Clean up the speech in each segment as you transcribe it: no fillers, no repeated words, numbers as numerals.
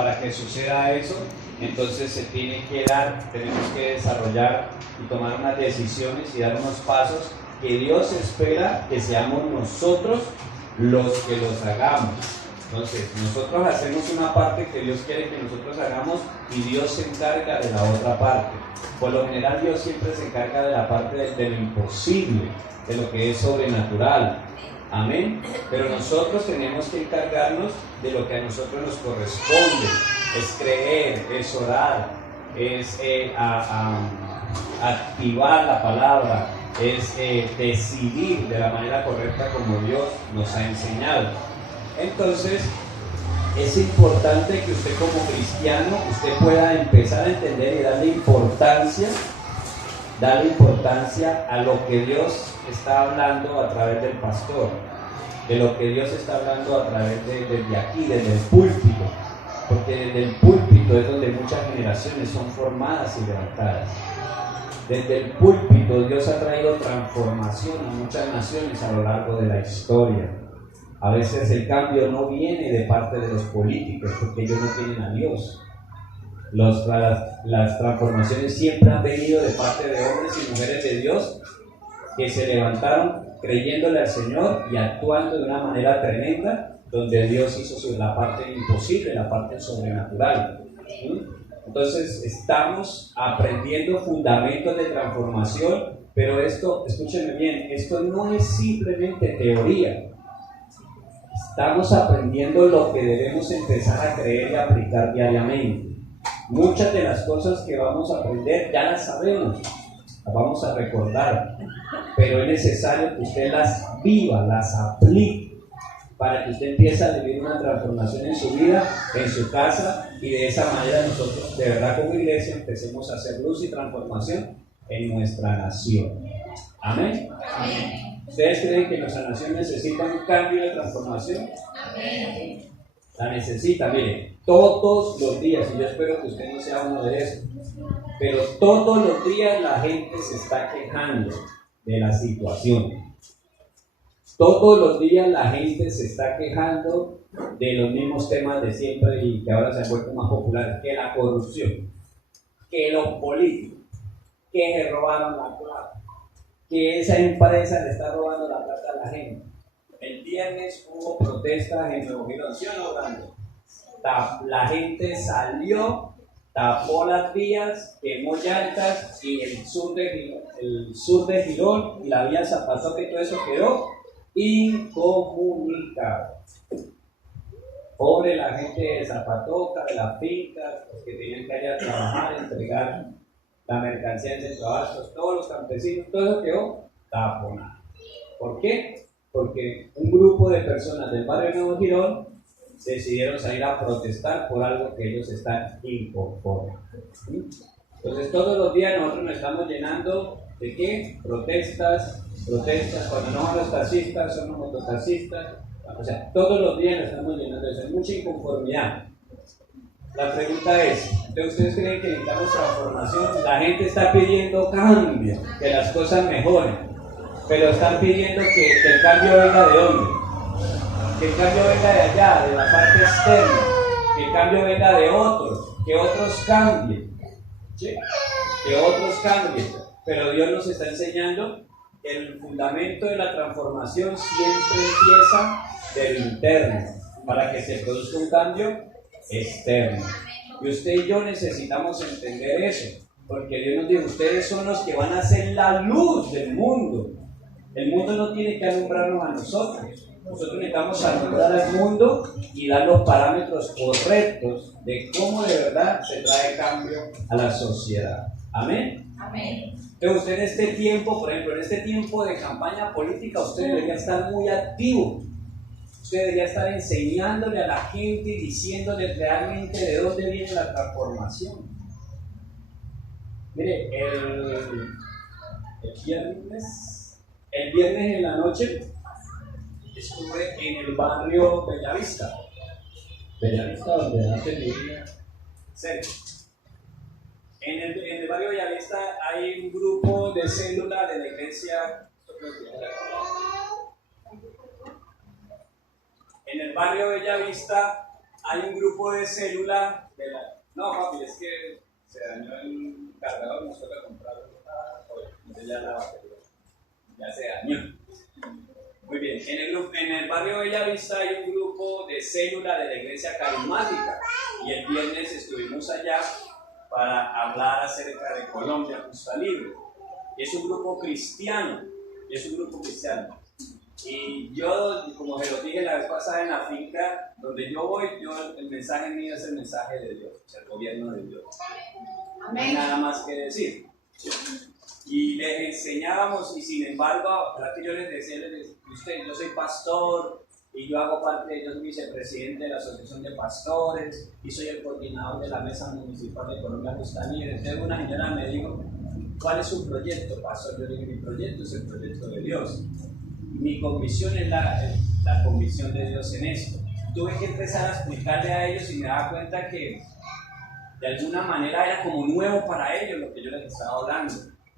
para que suceda eso, entonces se tiene que dar, tenemos que desarrollar y tomar unas decisiones y dar unos pasos que Dios espera que seamos nosotros los que los hagamos. Entonces, nosotros hacemos una parte que Dios quiere que nosotros hagamos y Dios se encarga de la otra parte. Por lo general, Dios siempre se encarga de la parte de lo imposible, de lo que es sobrenatural. Amén. Pero nosotros tenemos que encargarnos de lo que a nosotros nos corresponde. Es creer, es orar, es activar la palabra, es decidir de la manera correcta como Dios nos ha enseñado. Entonces, es importante que usted como cristiano, usted pueda empezar a entender y darle importancia a lo que Dios está hablando a través del pastor, de lo que Dios está hablando a través desde aquí, desde el púlpito, porque desde el púlpito es donde muchas generaciones son formadas y levantadas. Desde el púlpito Dios ha traído transformación a muchas naciones a lo largo de la historia. A veces el cambio no viene de parte de los políticos porque ellos no tienen a Dios. Las transformaciones siempre han venido de parte de hombres y mujeres de Dios que se levantaron creyéndole al Señor y actuando de una manera tremenda, donde Dios hizo la parte imposible, la parte sobrenatural. Entonces estamos aprendiendo fundamentos de transformación, pero esto, escúchenme bien, esto no es simplemente teoría. Estamos aprendiendo lo que debemos empezar a creer y aplicar diariamente. Muchas de las cosas que vamos a aprender ya las sabemos, las vamos a recordar, pero es necesario que usted las viva, las aplique, para que usted empiece a vivir una transformación en su vida, en su casa, y de esa manera nosotros, de verdad como iglesia, empecemos a hacer luz y transformación en nuestra nación. ¿Amén? Amén. ¿Ustedes creen que nuestra nación necesita un cambio de transformación? Amén. La necesita, mire, todos los días, y yo espero que usted no sea uno de esos, pero todos los días la gente se está quejando de la situación. Todos los días la gente se está quejando de los mismos temas de siempre y que ahora se han vuelto más populares, que la corrupción, que los políticos, que se robaron la plata, que esa empresa le está robando la plata a la gente. El viernes hubo protestas en Nuevo Girón, ¿sí o no, Brando? La gente salió, tapó las vías, quemó llantas y el sur de Girón y la vía Zapatoca y todo eso quedó incomunicado. Pobre la gente de Zapatoca, de las fincas, los que tenían que ir a trabajar, entregar la mercancía en Centro Abastos, todos los campesinos, todo eso quedó taponado. ¿Por qué? Porque un grupo de personas del barrio Nuevo Girón decidieron salir a protestar por algo que ellos están inconformes. Entonces todos los días nosotros nos estamos llenando de ¿qué? Protestas, cuando no son los taxistas, son los mototaxistas, o sea, todos los días nos estamos llenando de eso, hay mucha inconformidad. La pregunta es, ¿ustedes creen que necesitamos transformación? La gente está pidiendo cambio, que las cosas mejoren, pero están pidiendo que el cambio venga de dónde, que el cambio venga de allá, de la parte externa, que el cambio venga de otros, que otros cambien, ¿sí? Que otros cambien, pero Dios nos está enseñando que el fundamento de la transformación siempre empieza de lo interno, para que se produzca un cambio externo. Y usted y yo necesitamos entender eso, porque Dios nos dice, ustedes son los que van a ser la luz del mundo. El mundo no tiene que alumbrarnos a nosotros. Nosotros necesitamos alumbrar al mundo y dar los parámetros correctos de cómo de verdad se trae cambio a la sociedad. ¿Amén? Amén. Entonces usted en este tiempo, por ejemplo, en este tiempo de campaña política, usted debería estar muy activo. Usted debería estar enseñándole a la gente y diciéndole realmente de dónde viene la transformación. Mire, el viernes en la noche estuve en el barrio Bellavista, donde antes vivía cerca. En el barrio Bellavista hay un grupo de células de la iglesia. En el barrio Bellavista hay un grupo de célula de la... No, papi, es que se dañó el cargador, nos toca comprarlo hoy. Entonces ya la batería ya se dañó. Muy bien, en el barrio Bellavista hay un grupo de célula de la iglesia carismática y el viernes estuvimos allá para hablar acerca de Colombia Justa Libre. Es un grupo cristiano, Y yo, como se lo dije la vez pasada en la finca, donde yo voy, el mensaje mío es el mensaje de Dios, o sea, el gobierno de Dios. No hay nada más que decir. Y les enseñábamos, y sin embargo, ¿verdad que yo les decía, yo soy pastor, y yo hago parte, yo soy vicepresidente de la Asociación de Pastores, y soy el coordinador de la Mesa Municipal de Colombia Justa Libre? Entonces una señora me dijo, ¿cuál es su proyecto, pastor? Yo le dije, mi proyecto es el proyecto de Dios. Mi convicción es la convicción de Dios en esto. Tuve que empezar a explicarle a ellos y me daba cuenta que de alguna manera era como nuevo para ellos lo que yo les estaba hablando.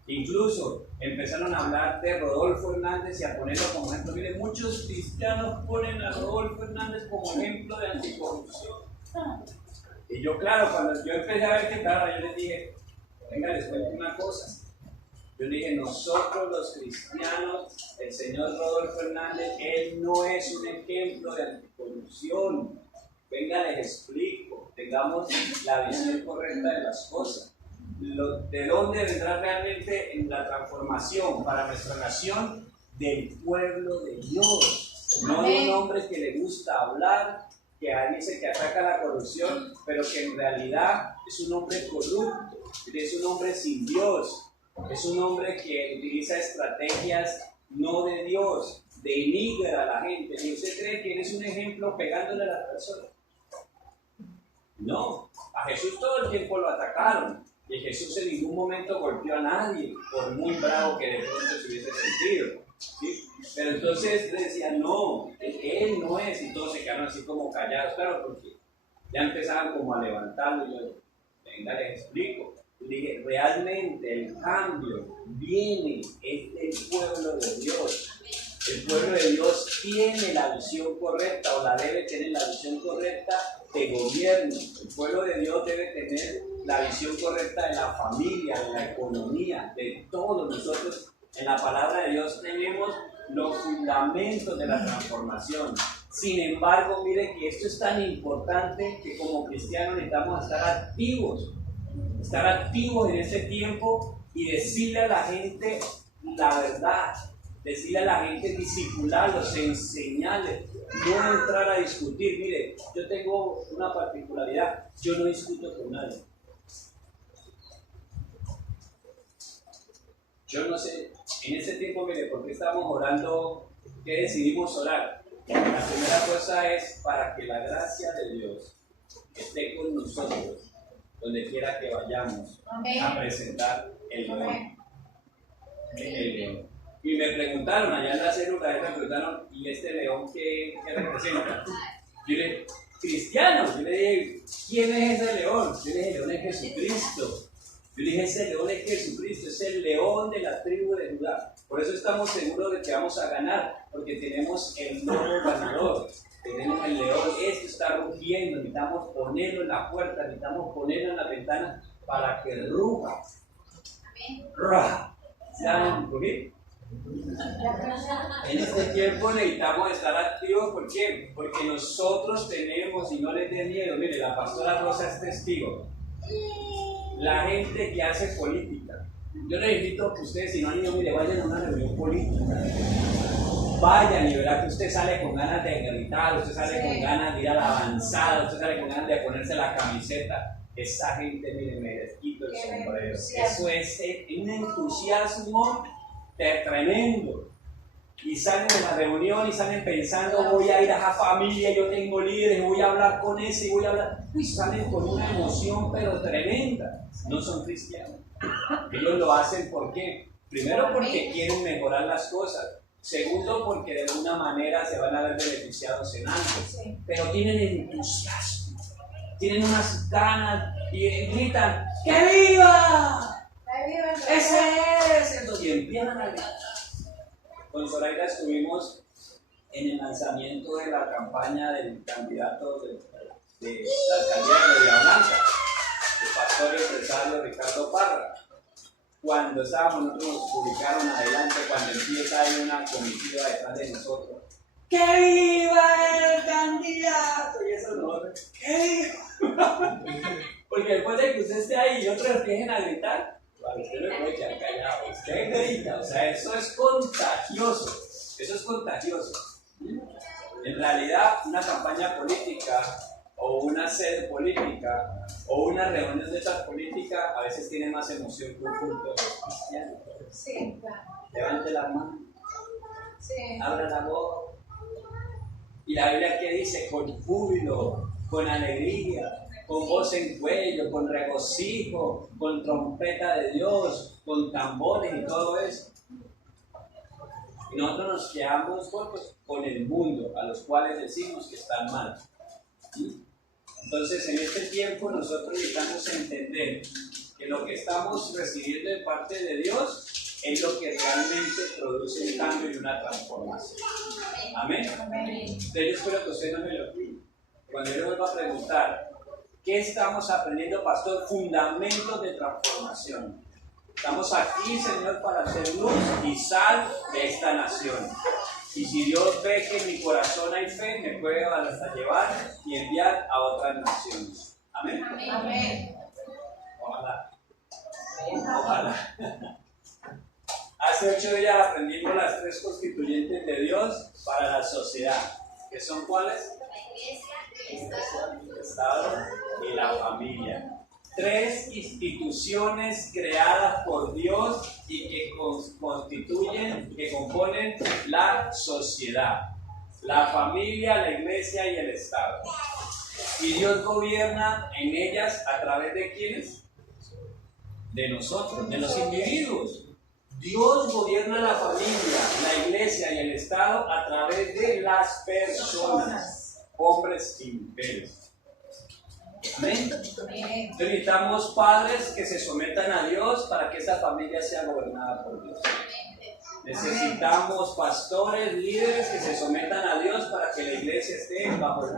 Incluso empezaron a hablar de Rodolfo Hernández y a ponerlo como ejemplo. Miren, muchos cristianos ponen a Rodolfo Hernández como ejemplo de anticorrupción. Y yo, claro, cuando yo empecé a ver que estaba, yo les dije, venga, les cuento una cosa. Yo le dije, nosotros los cristianos, el señor Rodolfo Hernández, él no es un ejemplo de anticorrupción. Venga, les explico, tengamos la visión correcta de las cosas. ¿De dónde vendrá realmente la transformación para nuestra nación? Del pueblo de Dios. No de un hombre que le gusta hablar, que dice que ataca la corrupción, pero que en realidad es un hombre corrupto, es un hombre sin Dios. Es un hombre que utiliza estrategias no de Dios, denigra a la gente. ¿Y usted cree que él es un ejemplo pegándole a las personas? No, a Jesús todo el tiempo lo atacaron. Y Jesús en ningún momento golpeó a nadie, por muy bravo que de pronto se hubiese sentido. ¿Sí? Pero entonces le decían, no, él no es, y todos se quedaron así como callados, claro, porque ya empezaban como a levantarlo. Y yo, venga, les explico. Dije, realmente el cambio viene del pueblo de Dios. El pueblo de Dios tiene la visión correcta o la debe tener la visión correcta de gobierno. El pueblo de Dios debe tener la visión correcta de la familia, de la economía, de todo. Nosotros en la palabra de Dios tenemos los fundamentos de la transformación. Sin embargo, mire que esto es tan importante que como cristianos necesitamos estar activos en ese tiempo y decirle a la gente la verdad, decirle a la gente, discipularlos, enseñarles, no entrar a discutir. Mire, yo tengo una particularidad, yo no discuto con nadie. Yo no sé, en ese tiempo, mire, ¿por qué estábamos orando? ¿Qué decidimos orar? La primera cosa es para que la gracia de Dios esté con nosotros donde quiera que vayamos a presentar el león. Y me preguntaron, allá en la célula, me preguntaron, ¿y este león qué representa? Yo le dije, cristiano. Yo le dije, ¿quién es ese león? Yo le dije, el león es Jesucristo. Yo le dije, ese león es Jesucristo, es el león de la tribu de Judá. Por eso estamos seguros de que vamos a ganar, porque tenemos el lobo ganador. Tenemos el león, esto está rugiendo, necesitamos ponerlo en la puerta, necesitamos ponerlo en la ventana para que ruja. ¿Saben por qué? En este tiempo necesitamos estar activos. ¿Por qué? Porque nosotros tenemos, y no les dé miedo, mire, la pastora Rosa es testigo. La gente que hace política, yo les invito a que ustedes, si no han ido, mire, vayan a una reunión política. Vayan y verá que usted sale con ganas de gritar, usted sale con ganas de ir a la avanzada, usted sale con ganas de ponerse la camiseta. Esa gente, mire, me les quito el sombrero. Eso es un entusiasmo tremendo. Y salen de la reunión y salen pensando, voy a ir a esa familia, yo tengo líderes, voy a hablar con ese, voy a hablar. Y salen con una emoción pero tremenda. No son cristianos. Ellos lo hacen ¿por qué? Primero porque quieren mejorar las cosas. Segundo, porque de alguna manera se van a ver beneficiados en algo. Pero tienen entusiasmo, tienen unas ganas y gritan, ¡que viva! ¡Ese es! Y empiezan a gritar. Con Zoraida estuvimos en el lanzamiento de la campaña del candidato de la alcaldía de Florida Blanca, el pastor y empresario Ricardo Parra. Cuando estábamos, nosotros nos publicaron adelante, cuando empieza ahí una comitiva detrás de nosotros. ¡Que viva el candidato! Y eso nosotros, ¿qué? Porque después de que usted esté ahí y otros empiecen a gritar, usted no puede quedar callado, usted grita, o sea, eso es contagioso, eso es contagioso. En realidad, una campaña política o una sede política o una reunión de esas políticas a veces tiene más emoción que un culto cristiano. Sí, claro. Levante la mano, Sí. abra la boca. Y la Biblia que dice, con júbilo, con alegría, con voz en cuello, con regocijo, con trompeta de Dios, con tambores y todo eso. Y nosotros nos quedamos con el mundo, a los cuales decimos que están mal. ¿Sí? Entonces, en este tiempo nosotros necesitamos entender que lo que estamos recibiendo de parte de Dios es lo que realmente produce un cambio y una transformación. Amén. Entonces, yo espero que usted no me lo olvide. Cuando yo le vuelva a preguntar, ¿qué estamos aprendiendo, pastor? Fundamentos de transformación. Estamos aquí, Señor, para hacer luz y sal de esta nación. Y si Dios ve que en mi corazón hay fe, me puede hasta llevar y enviar a otras naciones. Amén. Amén. Ojalá. Ojalá. Hace 8 días aprendimos las 3 constituyentes de Dios para la sociedad. ¿Qué son cuáles? La iglesia, El Estado y la familia. 3 instituciones creadas por Dios y que constituyen, que componen la sociedad. La familia, la iglesia y el Estado. Y Dios gobierna en ellas a través de ¿quiénes? De nosotros, de los individuos. Dios gobierna la familia, la iglesia y el Estado a través de las personas, hombres y mujeres. Amén. Necesitamos padres que se sometan a Dios para que esta familia sea gobernada por Dios. Necesitamos pastores, líderes que se sometan a Dios para que la iglesia esté bajo el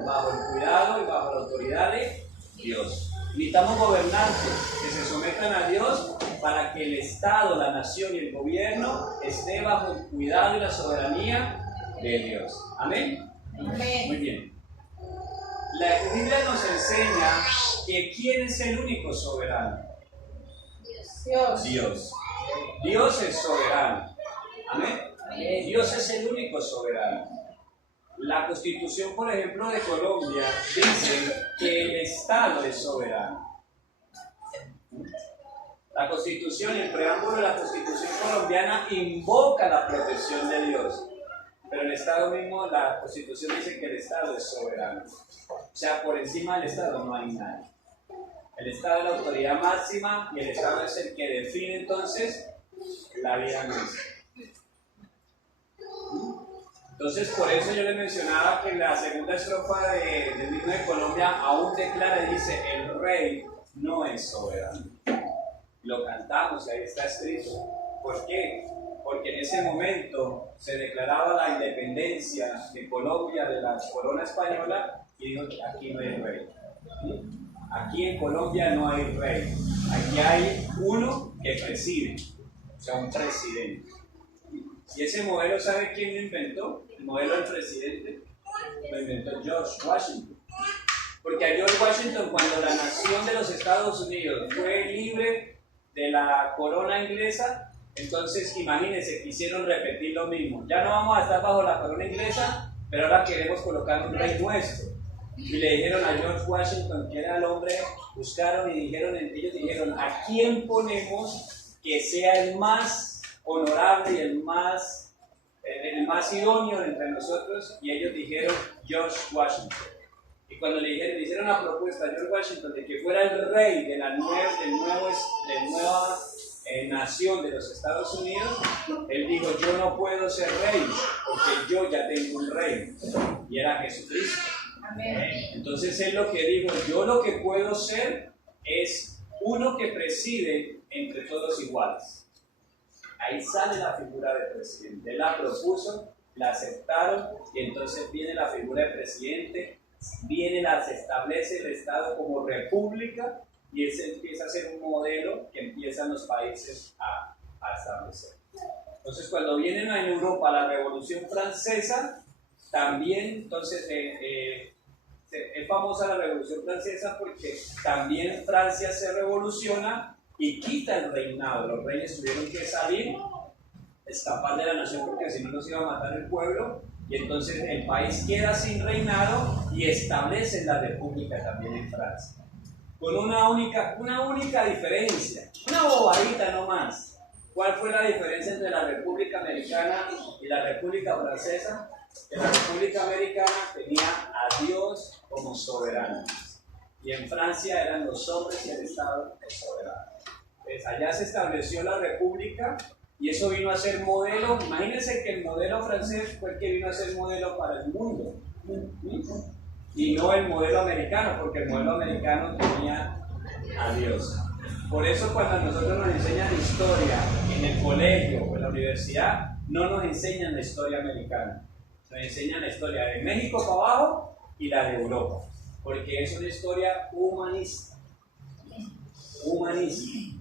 cuidado y bajo la autoridad de Dios. Necesitamos gobernantes que se sometan a Dios para que el Estado, la nación y el gobierno esté bajo el cuidado y la soberanía de Dios. Amén. Muy bien. La Biblia nos enseña que ¿quién es el único soberano? Dios. Dios. Dios es soberano. Amén. Dios es el único soberano. La Constitución, por ejemplo, de Colombia dice que el Estado es soberano. La Constitución, el preámbulo de la Constitución colombiana invoca la protección de Dios. Pero el Estado mismo, la Constitución dice que el Estado es soberano. O sea, por encima del Estado no hay nadie. El Estado es la autoridad máxima y el Estado es el que define entonces la vida nuestra. Entonces, por eso yo le mencionaba que la segunda estrofa del himno de Colombia aún declara y dice: el rey no es soberano. Lo cantamos y ahí está escrito. ¿Por qué? Porque en ese momento se declaraba la independencia de Colombia de la corona española y dijo que aquí no hay rey. Aquí en Colombia no hay rey. Aquí hay uno que preside, o sea, un presidente. Y ese modelo, ¿sabe quién lo inventó? El modelo del presidente lo inventó George Washington. Porque a George Washington, cuando la nación de los Estados Unidos fue libre de la corona inglesa, entonces imagínense, quisieron repetir lo mismo. Ya no vamos a estar bajo la corona inglesa, pero ahora queremos colocar un rey nuestro. Y le dijeron a George Washington, que era el hombre, buscaron y ellos dijeron, ¿a quién ponemos que sea el más honorable y el más idóneo entre nosotros? Y ellos dijeron George Washington. Y cuando le hicieron la propuesta a George Washington de que fuera el rey de la nueva nación de los Estados Unidos, él dijo: yo no puedo ser rey porque yo ya tengo un rey, y era Jesucristo. Amén. Entonces él lo que dijo: yo lo que puedo ser es uno que preside entre todos iguales. Ahí sale la figura de presidente. Él la propuso, la aceptaron, y entonces viene la figura de presidente se establece el Estado como república y ese empieza a ser un modelo que empiezan los países a establecer. Entonces, cuando vienen en Europa la Revolución Francesa, también, entonces, es famosa la Revolución Francesa porque también Francia se revoluciona y quita el reinado. Los reyes tuvieron que salir, escapar de la nación porque si no los iba a matar el pueblo, y entonces el país queda sin reinado y establecen la república también en Francia. Con una única diferencia, una bobadita nomás. ¿Cuál fue la diferencia entre la República Americana y la República Francesa? Que la República Americana tenía a Dios como soberano y en Francia eran los hombres y el Estado el soberano. Pues allá se estableció la República y eso vino a ser modelo. Imagínense que el modelo francés fue el que vino a ser modelo para el mundo y no el modelo americano, porque el modelo americano tenía a Dios. Por eso cuando a nosotros nos enseñan historia en el colegio o en la universidad, no nos enseñan la historia americana, nos enseñan la historia de México para abajo y la de Europa, porque es una historia humanista.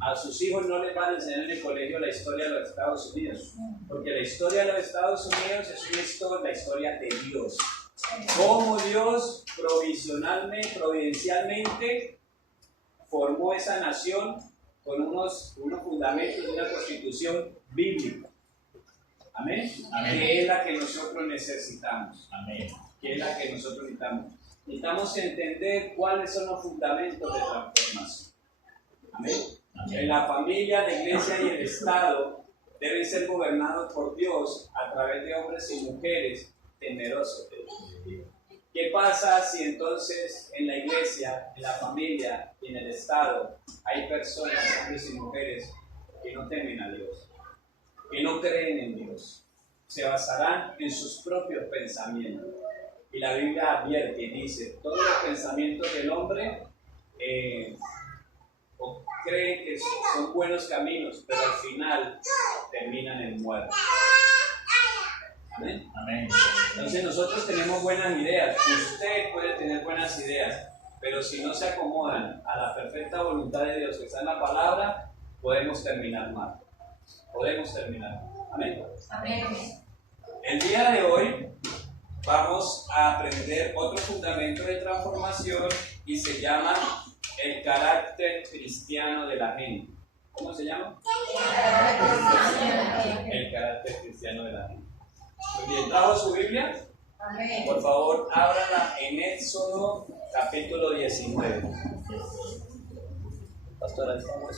A sus hijos no les van a enseñar en el colegio la historia de los Estados Unidos, porque la historia de los Estados Unidos es la historia de Dios. Cómo Dios providencialmente formó esa nación con unos fundamentos de una constitución bíblica. Amén. Amén. Que es la que nosotros necesitamos. Amén. Que es la que nosotros necesitamos. Necesitamos entender cuáles son los fundamentos de transformación. Amén. Amén. En la familia, la iglesia y el Estado deben ser gobernados por Dios a través de hombres y mujeres temerosos de Dios. ¿Qué pasa si entonces en la iglesia, en la familia y en el Estado hay personas, hombres y mujeres, que no temen a Dios, que no creen en Dios, se basarán en sus propios pensamientos? Y la Biblia advierte y dice, todos los pensamientos del hombre creen que son buenos caminos, pero al final terminan en muerte. Amén. Amén. Entonces nosotros tenemos buenas ideas, usted puede tener buenas ideas, pero si no se acomodan a la perfecta voluntad de Dios que está en la palabra, podemos terminar mal. Amén. Amén. El día de hoy vamos a aprender otro fundamento de transformación y se llama el carácter cristiano de la gente. ¿Cómo se llama? El carácter cristiano de la gente. Muy bien, ¿trajo su Biblia? Amén. Por favor, ábrala en Éxodo capítulo 19. Pastora, ¿estamos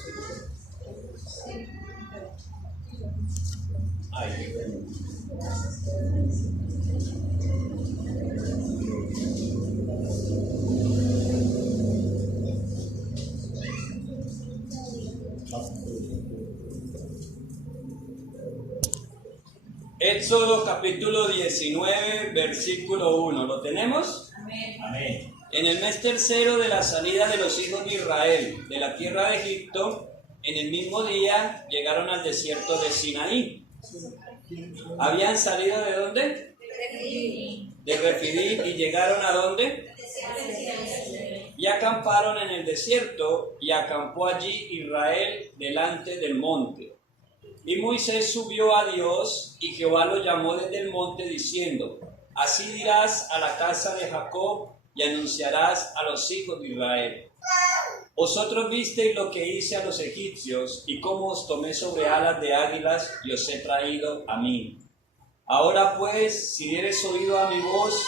ahí? Ay, qué bueno. Éxodo capítulo 19, versículo 1. ¿Lo tenemos? Amén. Amén. En el mes tercero de la salida de los hijos de Israel de la tierra de Egipto, en el mismo día llegaron al desierto de Sinaí. ¿Habían salido de dónde? De Refidim. ¿Y llegaron a dónde? Y acamparon en el desierto, y acampó allí Israel delante del monte. Y Moisés subió a Dios, y Jehová lo llamó desde el monte, diciendo: Así dirás a la casa de Jacob, y anunciarás a los hijos de Israel: Vosotros visteis lo que hice a los egipcios, y cómo os tomé sobre alas de águilas, y os he traído a mí. Ahora pues, si diereis oído a mi voz,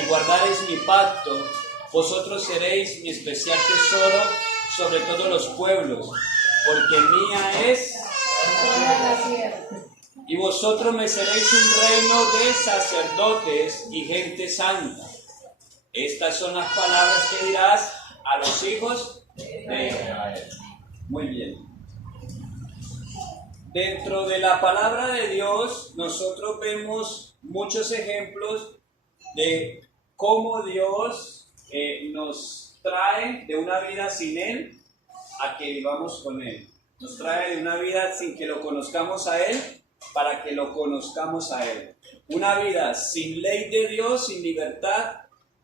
y guardareis mi pacto, vosotros seréis mi especial tesoro sobre todos los pueblos, porque mía es, y vosotros me seréis un reino de sacerdotes y gente santa. Estas son las palabras que dirás a los hijos de Israel. Muy bien. Dentro de la palabra de Dios, nosotros vemos muchos ejemplos de cómo Dios nos trae de una vida sin Él a que vivamos con Él. Nos trae de una vida sin que lo conozcamos a Él para que lo conozcamos a Él. Una vida sin ley de Dios, sin libertad,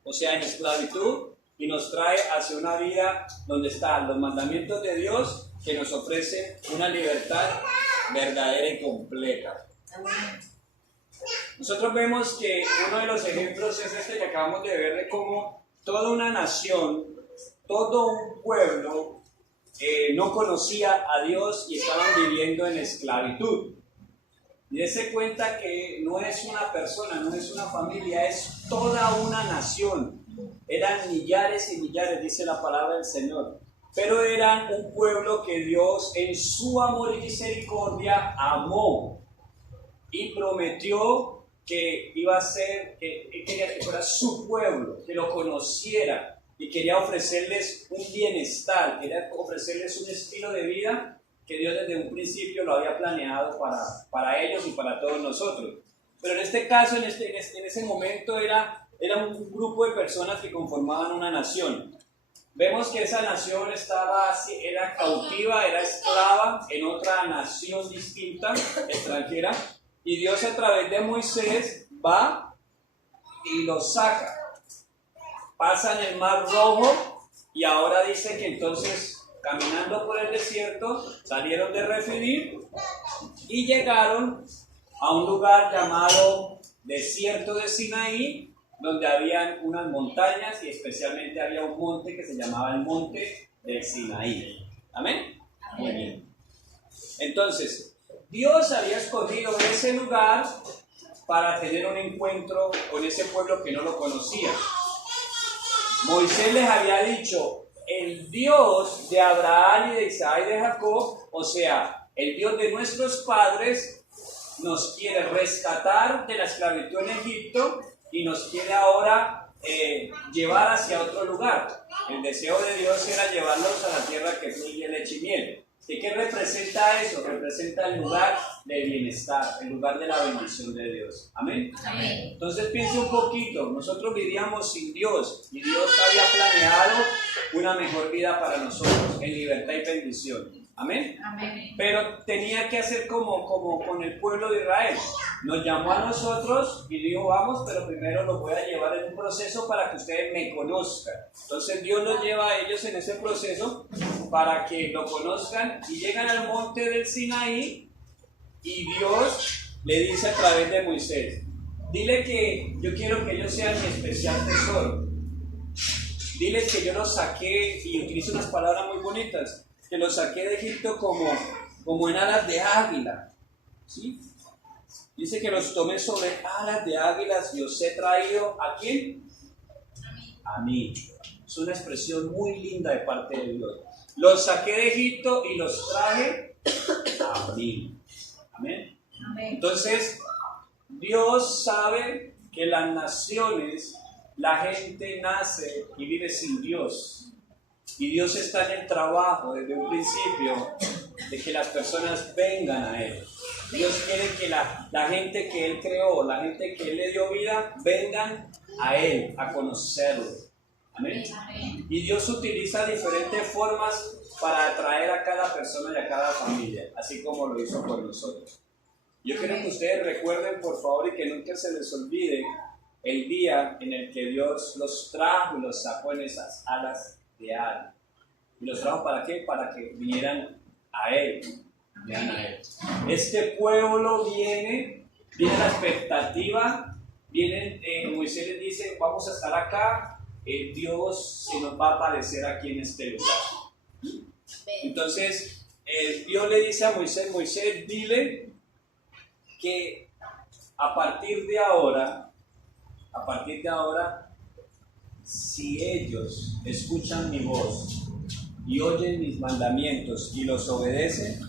o sea, en esclavitud, y nos trae hacia una vida donde están los mandamientos de Dios que nos ofrecen una libertad verdadera y completa. Nosotros vemos que uno de los ejemplos es este que acabamos de ver de cómo toda una nación, todo un pueblo no conocía a Dios y estaban viviendo en esclavitud. Y dése cuenta que no es una persona, no es una familia, es toda una nación. Eran millares y millares, dice la palabra del Señor. Pero eran un pueblo que Dios en su amor y misericordia amó y prometió que iba a ser, que quería que fuera su pueblo, que lo conociera y quería ofrecerles un bienestar, quería ofrecerles un estilo de vida que Dios desde un principio lo había planeado para ellos y para todos nosotros. Pero en este caso, en ese momento era un grupo de personas que conformaban una nación. Vemos que esa nación era cautiva, era esclava en otra nación distinta, extranjera, y Dios a través de Moisés va y los saca. Pasan el Mar Rojo y ahora dice que entonces caminando por el desierto salieron de Refidim y llegaron a un lugar llamado Desierto de Sinaí, donde habían unas montañas y especialmente había un monte que se llamaba el Monte del Sinaí. ¿Amén? Muy bien. Entonces, Dios había escogido ese lugar para tener un encuentro con ese pueblo que no lo conocía. Moisés les había dicho, el Dios de Abraham y de Isaac y de Jacob, o sea, el Dios de nuestros padres, nos quiere rescatar de la esclavitud en Egipto y nos quiere ahora llevar hacia otro lugar. El deseo de Dios era llevarlos a la tierra que fluye leche y miel. ¿Y qué representa eso? Representa el lugar de bienestar, el lugar de la bendición de Dios. ¿Amén? Amén. Entonces piense un poquito, nosotros vivíamos sin Dios y Dios había planeado una mejor vida para nosotros en libertad y bendición. ¿Amén? Amén. Pero tenía que hacer como con el pueblo de Israel. Nos llamó a nosotros y dijo, vamos, pero primero los voy a llevar en un proceso para que ustedes me conozcan. Entonces Dios los lleva a ellos en ese proceso para que lo conozcan y llegan al monte del Sinaí y Dios le dice a través de Moisés, dile que yo quiero que ellos sean mi especial tesoro. Diles que yo los saqué, y utilizo unas palabras muy bonitas, que los saqué de Egipto como en alas de águila. ¿Sí? Dice que los tomé sobre alas de águilas y os he traído ¿a quién? A mí. Es una expresión muy linda de parte de Dios. Los saqué de Egipto y los traje a mí. Amén. Amén. Entonces, Dios sabe que las naciones, la gente nace y vive sin Dios. Y Dios está en el trabajo desde un principio de que las personas vengan a Él. Dios quiere que la gente que Él creó, la gente que Él le dio vida, vengan a Él, a conocerlo. Amén. Y Dios utiliza diferentes formas para atraer a cada persona y a cada familia, así como lo hizo con nosotros. Yo quiero que ustedes recuerden, por favor, y que nunca se les olvide el día en el que Dios los trajo y los sacó en esas alas de águila. ¿Y los trajo para qué? Para que vinieran a Él. Este pueblo viene la expectativa, Moisés les dice, vamos a estar acá, Dios se nos va a aparecer aquí en este lugar. Entonces, Dios le dice a Moisés, Moisés, dile que a partir de ahora, si ellos escuchan mi voz y oyen mis mandamientos y los obedecen,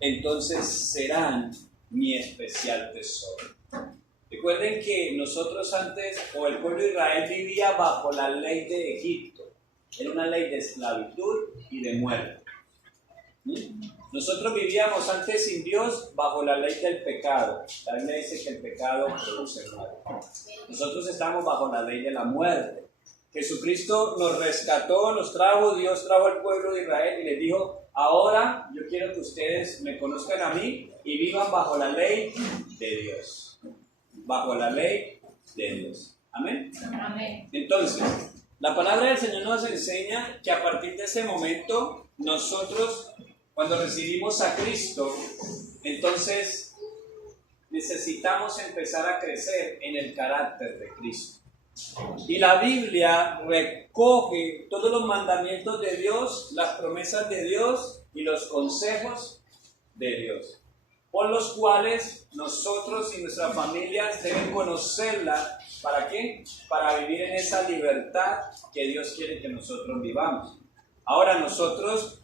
entonces serán mi especial tesoro. Recuerden que nosotros antes, o el pueblo de Israel vivía bajo la ley de Egipto. Era una ley de esclavitud y de muerte. Nosotros vivíamos antes sin Dios bajo la ley del pecado. La Biblia dice que el pecado produce muerte. Nosotros estamos bajo la ley de la muerte. Jesucristo nos rescató, nos trajo, Dios trajo al pueblo de Israel y les dijo, ahora yo quiero que ustedes me conozcan a mí y vivan bajo la ley de Dios. Bajo la ley de Dios. Amén. Amén. Entonces, la palabra del Señor nos enseña que a partir de ese momento, nosotros, cuando recibimos a Cristo, entonces necesitamos empezar a crecer en el carácter de Cristo. Y la Biblia recoge todos los mandamientos de Dios, las promesas de Dios y los consejos de Dios, por los cuales nosotros y nuestras familias deben conocerla. ¿Para qué? Para vivir en esa libertad que Dios quiere que nosotros vivamos. Ahora nosotros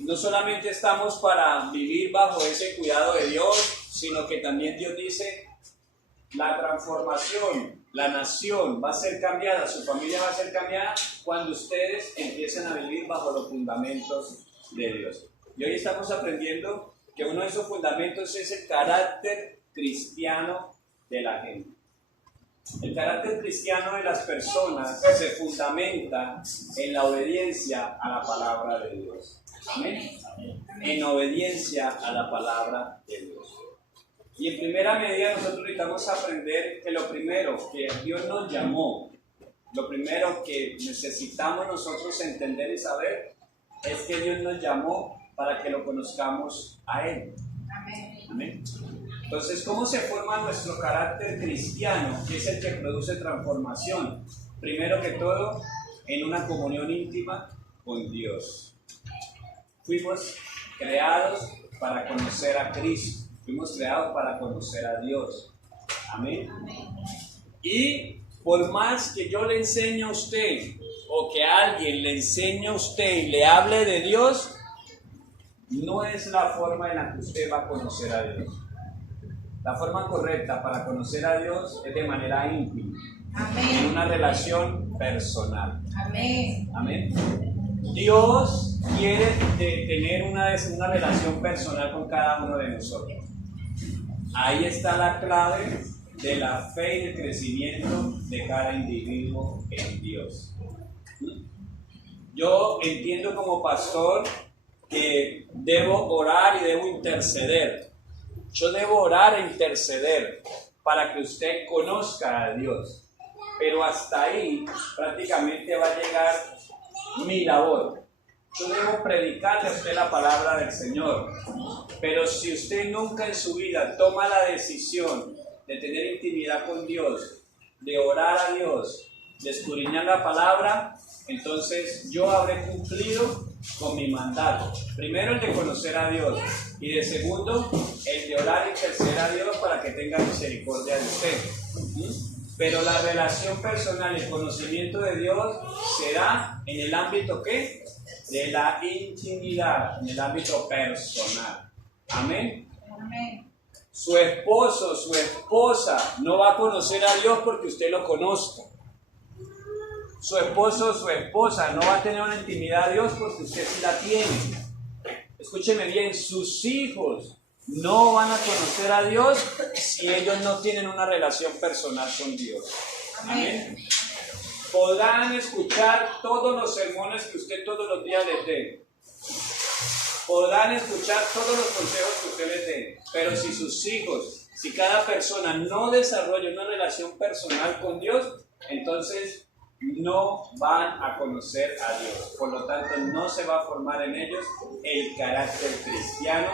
no solamente estamos para vivir bajo ese cuidado de Dios, sino que también Dios dice, la transformación, la nación va a ser cambiada, su familia va a ser cambiada cuando ustedes empiecen a vivir bajo los fundamentos de Dios. Y hoy estamos aprendiendo que uno de esos fundamentos es el carácter cristiano de la gente. El carácter cristiano de las personas se fundamenta en la obediencia a la palabra de Dios. Amén. En obediencia a la palabra de Dios. Y en primera medida nosotros necesitamos aprender que lo primero que Dios nos llamó, lo primero que necesitamos nosotros entender y saber es que Dios nos llamó para que lo conozcamos a Él. Amén. Amén. Entonces, ¿cómo se forma nuestro carácter cristiano? Que es el que produce transformación. Primero que todo, en una comunión íntima con Dios. Fuimos creados para conocer a Cristo. Fuimos creados para conocer a Dios. Amén. Y por más que yo le enseñe a usted, o que alguien le enseñe a usted y le hable de Dios, no es la forma en la que usted va a conocer a Dios. La forma correcta para conocer a Dios es de manera íntima, Amén. en una relación personal. Amén. Amén. Dios quiere tener una relación personal con cada uno de nosotros. Ahí está la clave de la fe y el crecimiento de cada individuo en Dios. Yo entiendo como pastor que debo orar y debo interceder. Yo debo orar e interceder para que usted conozca a Dios. Pero hasta ahí prácticamente va a llegar mi labor. Yo debo predicarle a usted la palabra del Señor. Pero si usted nunca en su vida toma la decisión de tener intimidad con Dios, de orar a Dios, de escudriñar la palabra, entonces yo habré cumplido con mi mandato. Primero el de conocer a Dios y de segundo el de orar y interceder a Dios para que tenga misericordia de usted. Pero la relación personal y el conocimiento de Dios se da en el ámbito ¿qué? De la intimidad, en el ámbito personal. Amén. Amén. Su esposo, su esposa no va a conocer a Dios porque usted lo conozca. Su esposo o su esposa no va a tener una intimidad a Dios porque usted sí la tiene. Escúcheme bien, sus hijos no van a conocer a Dios si ellos no tienen una relación personal con Dios. Amén. Podrán escuchar todos los sermones que usted todos los días les dé. Podrán escuchar todos los consejos que usted les dé. Pero si sus hijos, si cada persona no desarrolla una relación personal con Dios, entonces no van a conocer a Dios. Por lo tanto, no se va a formar en ellos el carácter cristiano,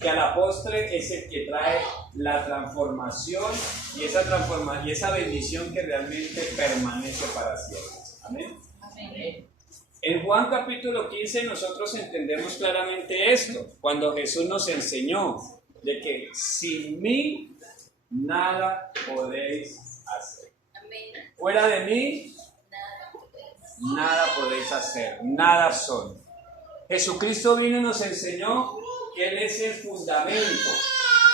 que a la postre es el que trae la transformación y esa bendición que realmente permanece para siempre. Amén. Amén. En Juan capítulo 15 nosotros entendemos claramente esto, cuando Jesús nos enseñó de que sin mí nada podéis hacer. Fuera de mí nada podéis hacer, nada son. Jesucristo vino y nos enseñó que Él es el fundamento,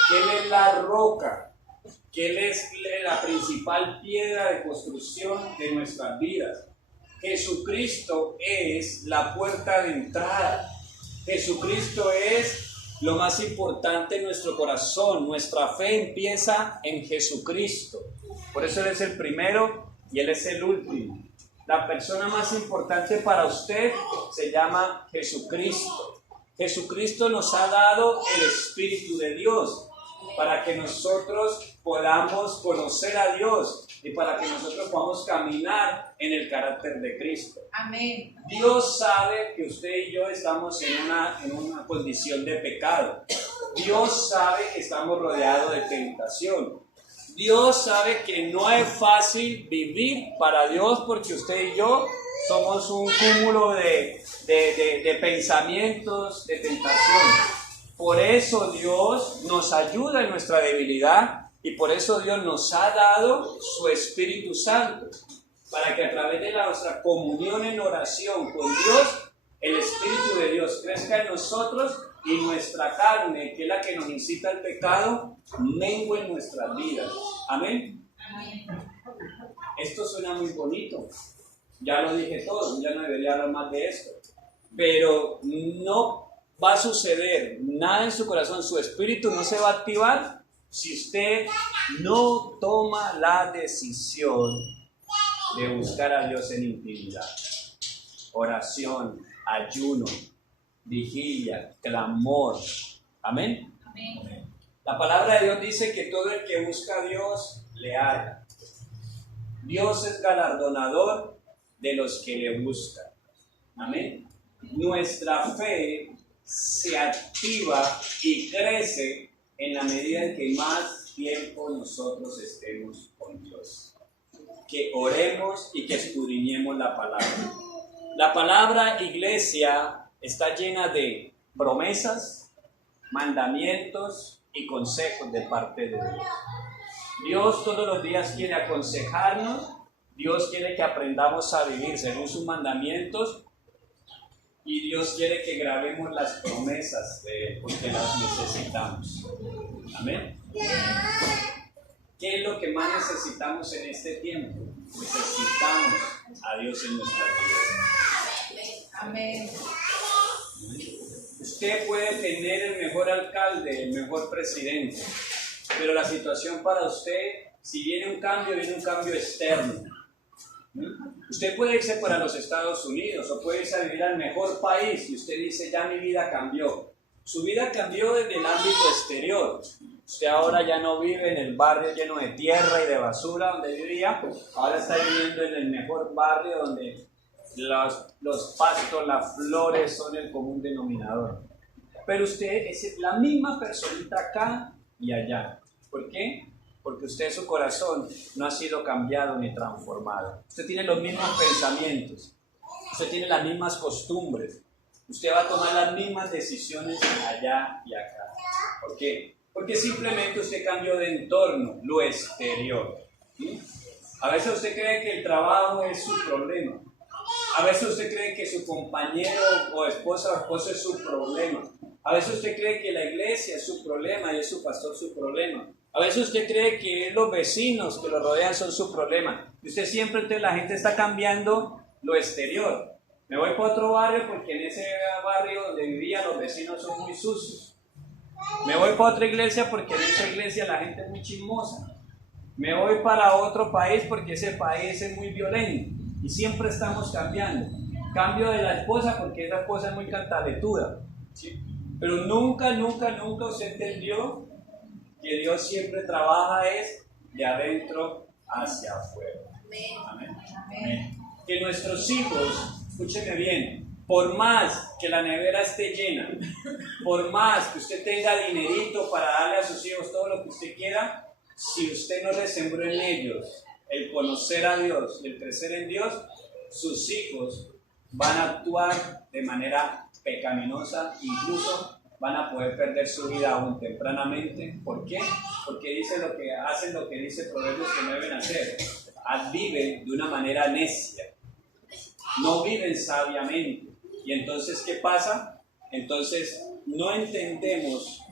que Él es la roca, que Él es la principal piedra de construcción de nuestras vidas. Jesucristo es la puerta de entrada. Jesucristo es lo más importante en nuestro corazón. Nuestra fe empieza en Jesucristo. Por eso Él es el primero y Él es el último. La persona más importante para usted se llama Jesucristo. Jesucristo nos ha dado el Espíritu de Dios para que nosotros podamos conocer a Dios y para que nosotros podamos caminar en el carácter de Cristo. Amén. Dios sabe que usted y yo estamos en una condición de pecado. Dios sabe que estamos rodeados de tentación. Dios sabe que no es fácil vivir para Dios porque usted y yo somos un cúmulo de pensamientos, de tentación. Por eso Dios nos ayuda en nuestra debilidad y por eso Dios nos ha dado su Espíritu Santo, para que a través de nuestra comunión en oración con Dios, el Espíritu de Dios crezca en nosotros y nuestra carne, que es la que nos incita al pecado, mengue en nuestras vidas. Amén. Esto suena muy bonito. Ya lo dije todo, ya no debería hablar más de esto. Pero no va a suceder nada en su corazón, su espíritu no se va a activar si usted no toma la decisión de buscar a Dios en intimidad. Oración, ayuno, vigilia, clamor. Amén. Amén. La palabra de Dios dice que todo el que busca a Dios le halla. Dios es galardonador de los que le buscan. Amén. Nuestra fe se activa y crece en la medida en que más tiempo nosotros estemos con Dios. Que oremos y que escudriñemos la palabra. La palabra, iglesia, está llena de promesas, mandamientos y consejos de parte de Dios. Dios todos los días quiere aconsejarnos, Dios quiere que aprendamos a vivir según sus mandamientos y Dios quiere que grabemos las promesas de Él porque las necesitamos. Amén. ¿Qué es lo que más necesitamos en este tiempo? Necesitamos a Dios en nuestras vidas. Amén. Usted puede tener el mejor alcalde, el mejor presidente, pero la situación para usted, si viene un cambio externo. Usted puede irse para los Estados Unidos o puede irse a vivir al mejor país y usted dice, ya mi vida cambió. Su vida cambió desde el ámbito exterior. Usted ahora ya no vive en el barrio lleno de tierra y de basura donde vivía, ahora está viviendo en el mejor barrio donde los pastos, las flores son el común denominador. Pero usted es la misma personita acá y allá. ¿Por qué? Porque usted, su corazón no ha sido cambiado ni transformado. Usted tiene los mismos pensamientos, usted tiene las mismas costumbres, usted va a tomar las mismas decisiones allá y acá. ¿Por qué? Porque simplemente usted cambió de entorno, lo exterior. ¿Sí? A veces usted cree que el trabajo es su problema. A veces usted cree que su compañero o esposa o esposo es su problema. A veces usted cree que la iglesia es su problema y es su pastor su problema. A veces usted cree que los vecinos que lo rodean son su problema. Y usted siempre, entonces la gente está cambiando lo exterior. Me voy para otro barrio porque en ese barrio donde vivía los vecinos son muy sucios. Me voy para otra iglesia porque en esa iglesia la gente es muy chismosa. Me voy para otro país porque ese país es muy violento. Y siempre estamos cambiando. Cambio de la esposa porque esa esposa es muy cantaletuda. ¿Sí? Pero nunca usted entendió que Dios siempre trabaja es de adentro hacia afuera. Amén. Amén. Que nuestros hijos, escúcheme bien, por más que la nevera esté llena, por más que usted tenga dinerito para darle a sus hijos todo lo que usted quiera, si usted no les sembró en ellos el conocer a Dios y el crecer en Dios, sus hijos van a actuar de manera pecaminosa, incluso van a poder perder su vida aún tempranamente. ¿Por qué? Porque hacen lo que dice Proverbios que no deben hacer. Viven de una manera necia. No viven sabiamente. Y entonces, ¿qué pasa? Entonces, no entendemos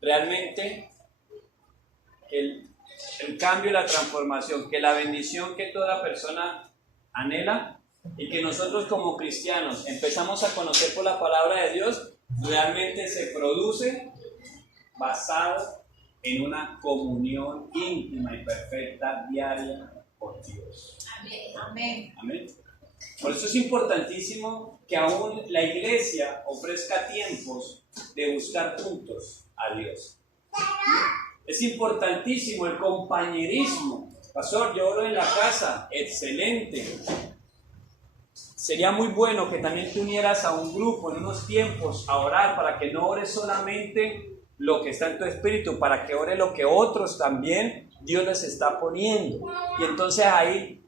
realmente el cambio y la transformación, que la bendición que toda persona anhela y que nosotros como cristianos empezamos a conocer por la palabra de Dios, realmente se produce basado en una comunión íntima y perfecta diaria con Dios. Amén. Amén. Por eso es importantísimo que aún la iglesia ofrezca tiempos de buscar juntos a Dios. Es importantísimo el compañerismo. Pastor, yo oro en la casa, excelente. Sería muy bueno que también te unieras a un grupo en unos tiempos a orar, para que no ores solamente lo que está en tu espíritu, para que ore lo que otros también Dios les está poniendo. Y entonces ahí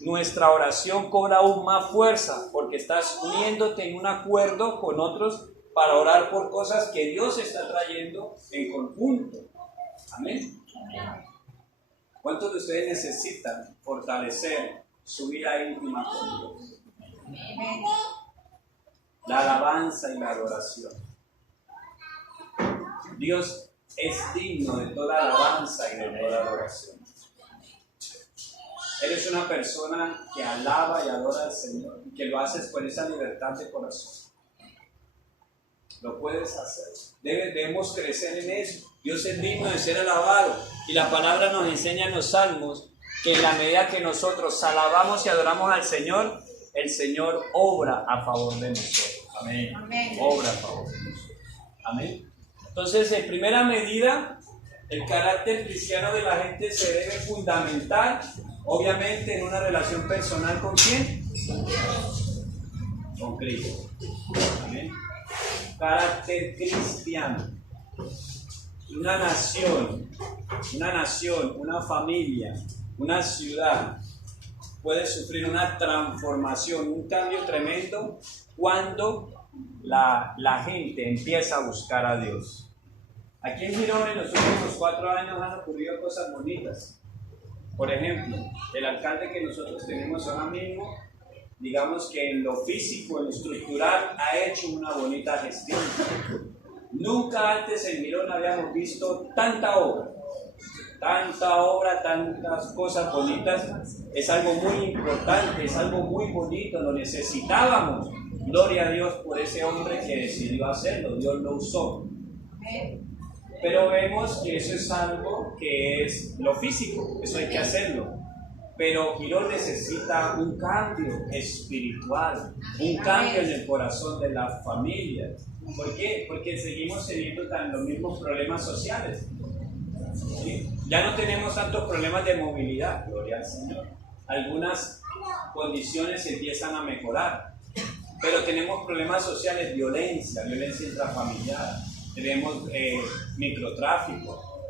nuestra oración cobra aún más fuerza, porque estás uniéndote en un acuerdo con otros para orar por cosas que Dios está trayendo en conjunto. Amén. ¿Cuántos de ustedes necesitan fortalecer su vida íntima con Dios? Amén. La alabanza y la adoración. Dios es digno de toda alabanza y de toda adoración. Eres una persona que alaba y adora al Señor y que lo haces con esa libertad de corazón. Lo puedes hacer. Debemos crecer en eso. Dios es digno de ser alabado. Y la palabra nos enseña en los Salmos que en la medida que nosotros alabamos y adoramos al Señor, el Señor obra a favor de nosotros. Amén. Amén. Obra a favor de nosotros. Amén. Entonces, en primera medida, el carácter cristiano de la gente se debe fundamentar, obviamente, en una relación personal ¿con quién? Con Cristo. Amén. Carácter cristiano. Una nación, una familia, una ciudad puede sufrir una transformación, un cambio tremendo cuando la gente empieza a buscar a Dios. Aquí en Girón en los últimos 4 años han ocurrido cosas bonitas. Por ejemplo, el alcalde que nosotros tenemos ahora mismo, digamos que en lo físico, en lo estructural, ha hecho una bonita gestión. Nunca antes en Girón habíamos visto tanta obra, tantas cosas bonitas. Es algo muy importante, es algo muy bonito, lo necesitábamos. Gloria a Dios por ese hombre que decidió hacerlo, Dios lo usó. Pero vemos que eso es algo que es lo físico, eso hay que hacerlo. Pero Girón necesita un cambio espiritual, un cambio en el corazón de las familias. ¿Por qué? Porque seguimos teniendo los mismos problemas sociales. ¿Sí? Ya no tenemos tantos problemas de movilidad, gloria al Señor. Algunas condiciones empiezan a mejorar, pero tenemos problemas sociales, violencia intrafamiliar, tenemos microtráfico,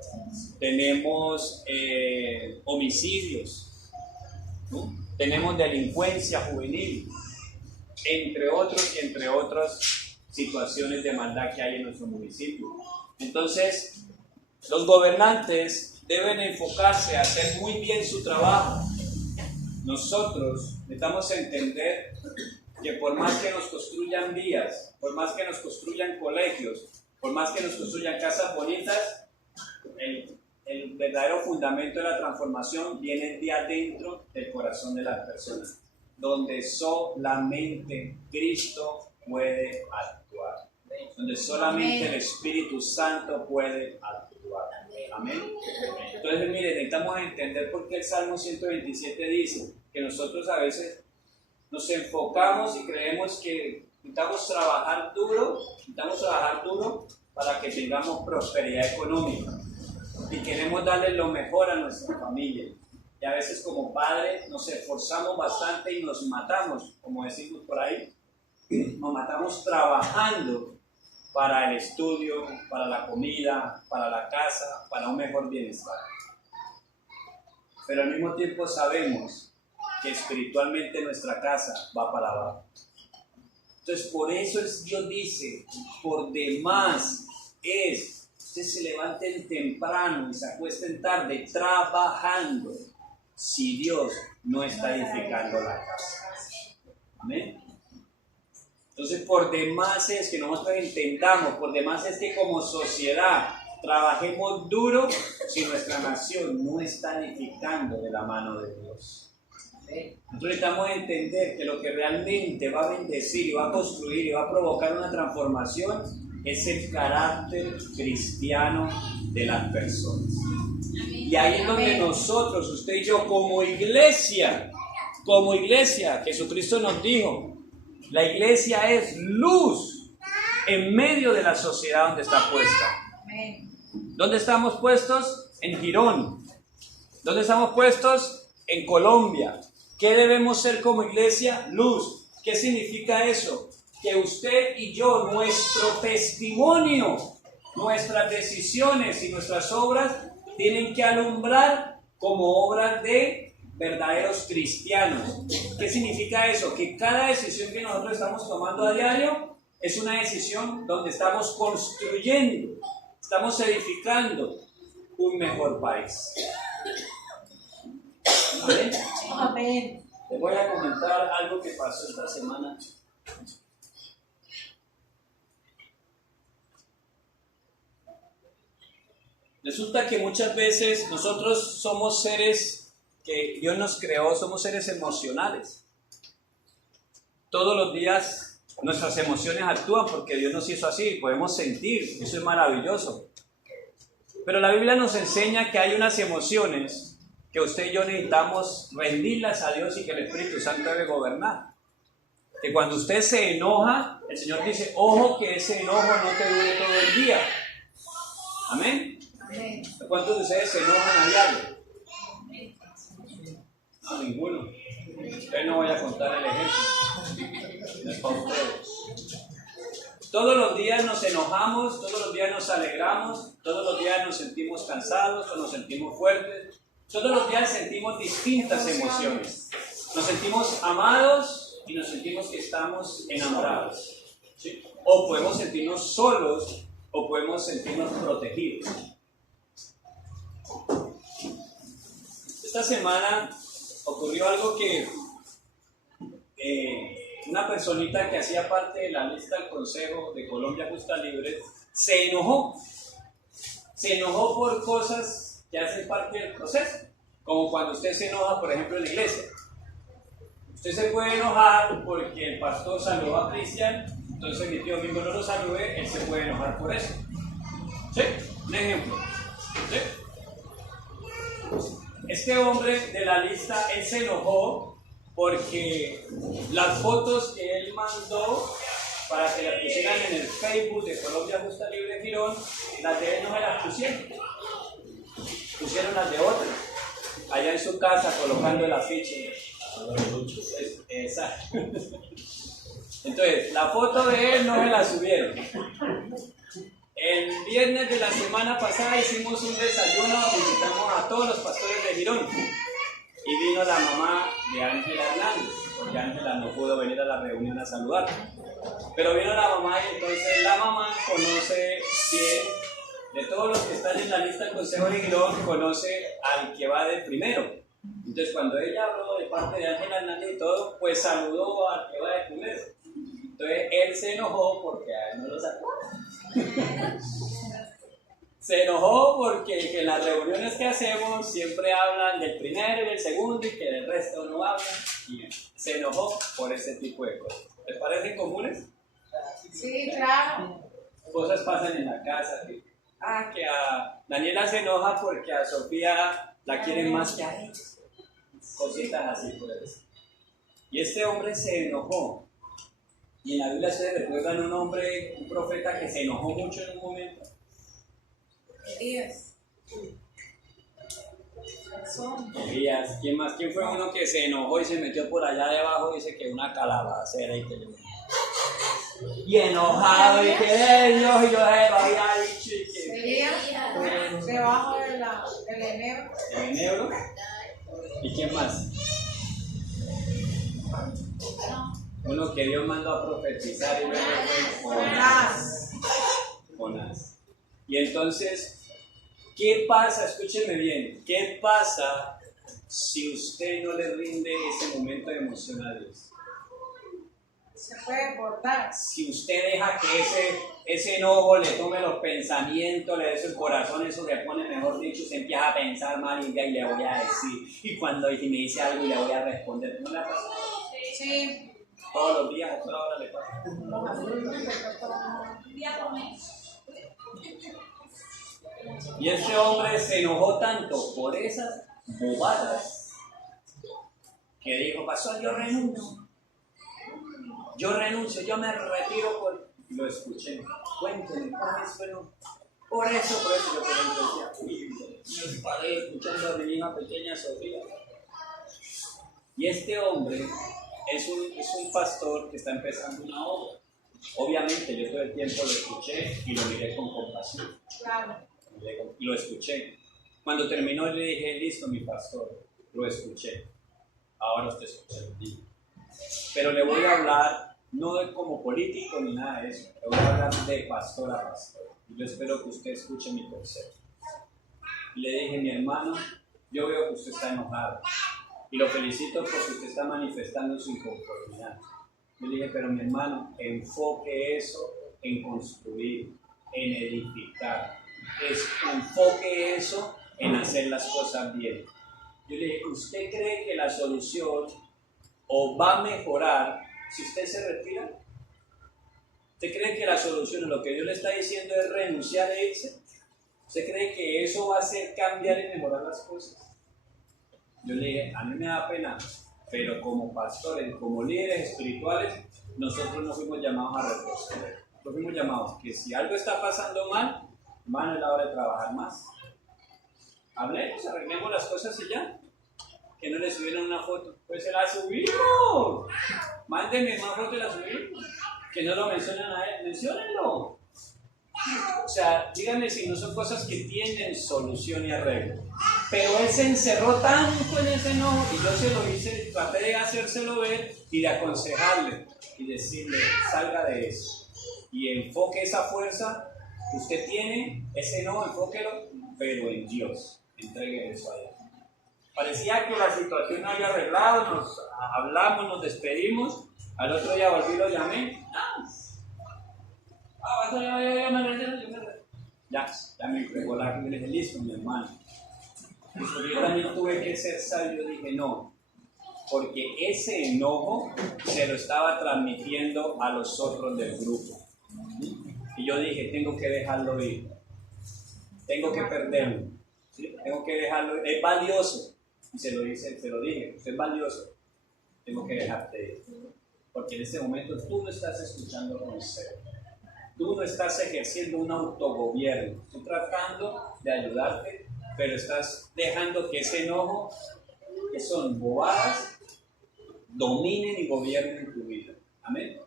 tenemos homicidios, ¿no? Tenemos delincuencia juvenil, entre otras situaciones de maldad que hay en nuestro municipio. Entonces, los gobernantes deben enfocarse a hacer muy bien su trabajo. Nosotros necesitamos entender que por más que nos construyan vías, por más que nos construyan colegios, por más que nos construyan casas bonitas, el verdadero fundamento de la transformación viene de adentro del corazón de las personas, donde solamente Cristo puede actuar, donde solamente el Espíritu Santo puede actuar. Amén. Entonces, mire, necesitamos entender por qué el Salmo 127 dice que nosotros a veces nos enfocamos y creemos que necesitamos trabajar duro para que tengamos prosperidad económica y queremos darle lo mejor a nuestra familia. Y a veces como padres nos esforzamos bastante y nos matamos, como decimos por ahí, nos matamos trabajando para el estudio, para la comida, para la casa, para un mejor bienestar. Pero al mismo tiempo sabemos que espiritualmente nuestra casa va para abajo. Entonces por eso Dios dice, por demás es, ustedes se levanten temprano y se acuesten tarde trabajando, si Dios no está edificando la casa. Amén. Entonces, por demás es que nosotros entendamos, por demás es que como sociedad trabajemos duro si nuestra nación no está edificando de la mano de Dios. Nosotros necesitamos entender que lo que realmente va a bendecir y va a construir y va a provocar una transformación es el carácter cristiano de las personas. Y ahí es donde nosotros, usted y yo, como iglesia, Jesucristo nos dijo, la iglesia es luz en medio de la sociedad donde está puesta. ¿Dónde estamos puestos? En Girón. ¿Dónde estamos puestos? En Colombia. ¿Qué debemos ser como iglesia? Luz. ¿Qué significa eso? Que usted y yo, nuestro testimonio, nuestras decisiones y nuestras obras tienen que alumbrar como obras de verdaderos cristianos. ¿Qué significa eso? Que cada decisión que nosotros estamos tomando a diario es una decisión donde estamos construyendo, estamos edificando un mejor país. ¿Amén? Amén. Les voy a comentar algo que pasó esta semana. Resulta que muchas veces nosotros somos seres que Dios nos creó, somos seres emocionales. Todos los días nuestras emociones actúan porque Dios nos hizo así, podemos sentir, eso es maravilloso. Pero la Biblia nos enseña que hay unas emociones que usted y yo necesitamos rendirlas a Dios y que el Espíritu Santo debe gobernar. Que cuando usted se enoja, el Señor dice, ojo que ese enojo no te dure todo el día. Amén. Amén. ¿Cuántos de ustedes se enojan a diario? No, ninguno. Hoy no voy a contar el ejemplo. No es para ustedes. Todos los días nos enojamos, todos los días nos alegramos, todos los días nos sentimos cansados o nos sentimos fuertes. Todos los días sentimos distintas emociones. Nos sentimos amados y nos sentimos que estamos enamorados. ¿Sí? O podemos sentirnos solos o podemos sentirnos protegidos. Esta semana ocurrió algo que una personita que hacía parte de la lista del Consejo de Colombia Justa Libre se enojó. Se enojó por cosas que hacen parte del proceso, como cuando usted se enoja, por ejemplo, en la iglesia. Usted se puede enojar porque el pastor saludó a Cristian, entonces mi tío Domingo no lo salude, él se puede enojar por eso. ¿Sí? Un ejemplo. ¿Sí? Este hombre de la lista, él se enojó porque las fotos que él mandó para que las pusieran en el Facebook de Colombia Justa Libre Girón, las de él no se las pusieron. Pusieron las de otro, allá en su casa colocando el afiche. Exacto. Entonces, la foto de él no se la subieron. El viernes de la semana pasada hicimos un desayuno, visitamos a todos los pastores de Girón y vino la mamá de Ángela Hernández, porque Ángela no pudo venir a la reunión a saludar. Pero vino la mamá y entonces la mamá conoce bien, de todos los que están en la lista del Consejo de Girón, conoce al que va de primero. Entonces cuando ella habló de parte de Ángela Hernández y todo, pues saludó al que va de primero. Entonces él se enojó porque a él no lo sacó. Se enojó porque en las reuniones que hacemos siempre hablan del primero y del segundo y que del resto no hablan. Y se enojó por ese tipo de cosas. ¿Les parecen comunes? Sí, claro. Cosas pasan en la casa. Que a Daniela se enoja porque a Sofía la quieren más que a ella. Cositas así pues. Y este hombre se enojó. Y en la Biblia ustedes recuerdan un hombre, un profeta que se enojó mucho en un momento. Elías. Elías. ¿Quién más? ¿Quién fue uno que se enojó y se metió por allá debajo? Dice que una calabacera y que le... Y enojado y que Dios y yo lo había dicho y que... Elías, debajo del enebro. ¿El enebro? ¿Y quién más? Uno que Dios mandó a profetizar y luego fue Jonás. Y entonces, ¿qué pasa? Escúchenme bien. ¿Qué pasa si usted no le rinde ese momento de emoción a Dios? Se puede cortar. Si usted deja que ese enojo le tome los pensamientos, le dé su corazón, eso le pone, mejor dicho, se empieza a pensar mal y le voy a decir. Y cuando me dice algo le voy a responder. ¿No le ha pasado? Sí. Todos los días, a toda hora le pasa. Y este hombre se enojó tanto por esas bobadas que dijo, pastor, yo renuncio, yo me retiro. Lo escuché, cuéntenme, ¿cuáles fueron Por eso yo por ejemplo decía, uy, me paré escuchando a mi hija pequeña Sofía. Y este hombre es un pastor que está empezando una obra. Obviamente yo todo el tiempo lo escuché y lo miré con compasión. Claro. Y lo escuché. Cuando terminó le dije, listo mi pastor, lo escuché. Ahora usted escucha el día. Pero le voy a hablar, no como político ni nada de eso, le voy a hablar de pastor a pastor. Y yo espero que usted escuche mi consejo. Y le dije, mi hermano, yo veo que usted está enojado. Y lo felicito porque usted está manifestando su inconformidad. Yo le dije, pero mi hermano, enfoque eso en construir, en edificar. Enfoque eso en hacer las cosas bien. Yo le dije, ¿usted cree que la solución o va a mejorar si usted se retira? ¿Usted cree que la solución, lo que Dios le está diciendo es renunciar e irse? ¿Usted cree que eso va a hacer cambiar y mejorar las cosas? Yo le dije, a mí me da pena, pero como pastores, como líderes espirituales, nosotros no fuimos llamados a retroceder. Nos fuimos llamados que si algo está pasando mal, hermano, es la hora de trabajar más. Hablemos, arreglemos las cosas y ya. Que no le subieron una foto. Pues se la subimos. Mándenme más fotos y la subimos. Que no lo mencionan a él, menciónenlo. O sea, díganme si no son cosas que tienen solución y arreglo. Pero él se encerró tanto en ese enojo y yo se lo hice, traté de hacérselo ver y de aconsejarle y decirle, salga de eso. Y enfoque esa fuerza que usted tiene, ese enojo, enfóquelo, pero en Dios. Entregue eso a Dios. Parecía que la situación no había arreglado, nos hablamos, nos despedimos. Al otro día volví y lo llamé. Ya me entregó la que me dije, listo, mi hermano. Yo también tuve que ser sabio, dije no, porque ese enojo se lo estaba transmitiendo a los otros del grupo. Y yo dije, tengo que dejarlo ir, tengo que perderlo, ¿sí? Tengo que dejarlo ir, es valioso. Y se lo dije, usted es valioso, tengo que dejarte ir. Porque en este momento tú no estás escuchando consejo, tú no estás ejerciendo un autogobierno, estoy tratando de ayudarte, pero estás dejando que ese enojo, que son bobadas, dominen y gobiernen tu vida. Amén.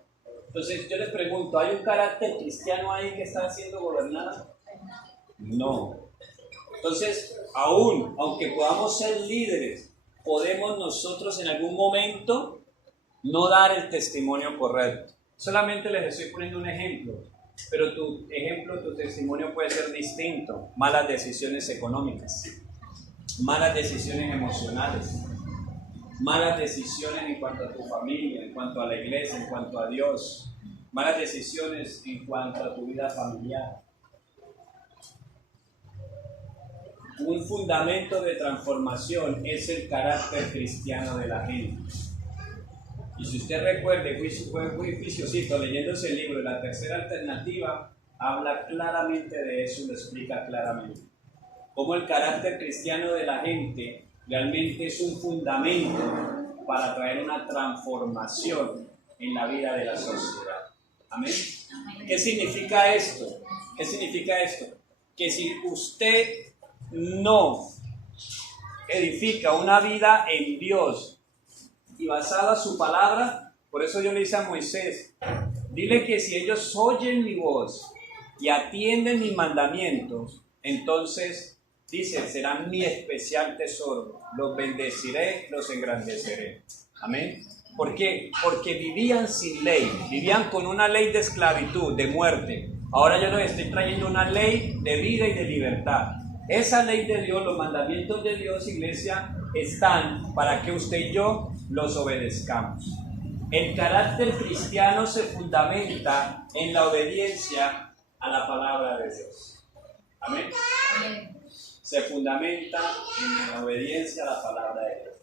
Entonces yo les pregunto, ¿hay un carácter cristiano ahí que está siendo gobernado? No. Entonces, aunque podamos ser líderes, podemos nosotros en algún momento no dar el testimonio correcto. Solamente les estoy poniendo un ejemplo, pero tu ejemplo, tu testimonio puede ser distinto. Malas decisiones económicas, malas decisiones emocionales, malas decisiones en cuanto a tu familia, en cuanto a la iglesia, en cuanto a Dios, malas decisiones en cuanto a tu vida familiar. Un fundamento de transformación es el carácter cristiano de la gente. Y si usted recuerde, fue muy juiciosito leyéndose el libro, la tercera alternativa habla claramente de eso, lo explica claramente. Cómo el carácter cristiano de la gente realmente es un fundamento para traer una transformación en la vida de la sociedad. ¿Amén? ¿Qué significa esto? ¿Qué significa esto? Que si usted no edifica una vida en Dios y basada en su palabra, por eso yo le hice a Moisés, dile que si ellos oyen mi voz y atienden mis mandamientos, entonces, dice, serán mi especial tesoro, los bendeciré, los engrandeceré. Amén. ¿Por qué? Porque vivían sin ley, vivían con una ley de esclavitud, de muerte. Ahora yo les estoy trayendo una ley de vida y de libertad. Esa ley de Dios, los mandamientos de Dios, iglesia, están para que usted y yo los obedezcamos. El carácter cristiano se fundamenta en la obediencia a la palabra de Dios. Amén. Se fundamenta en la obediencia a la palabra de Dios.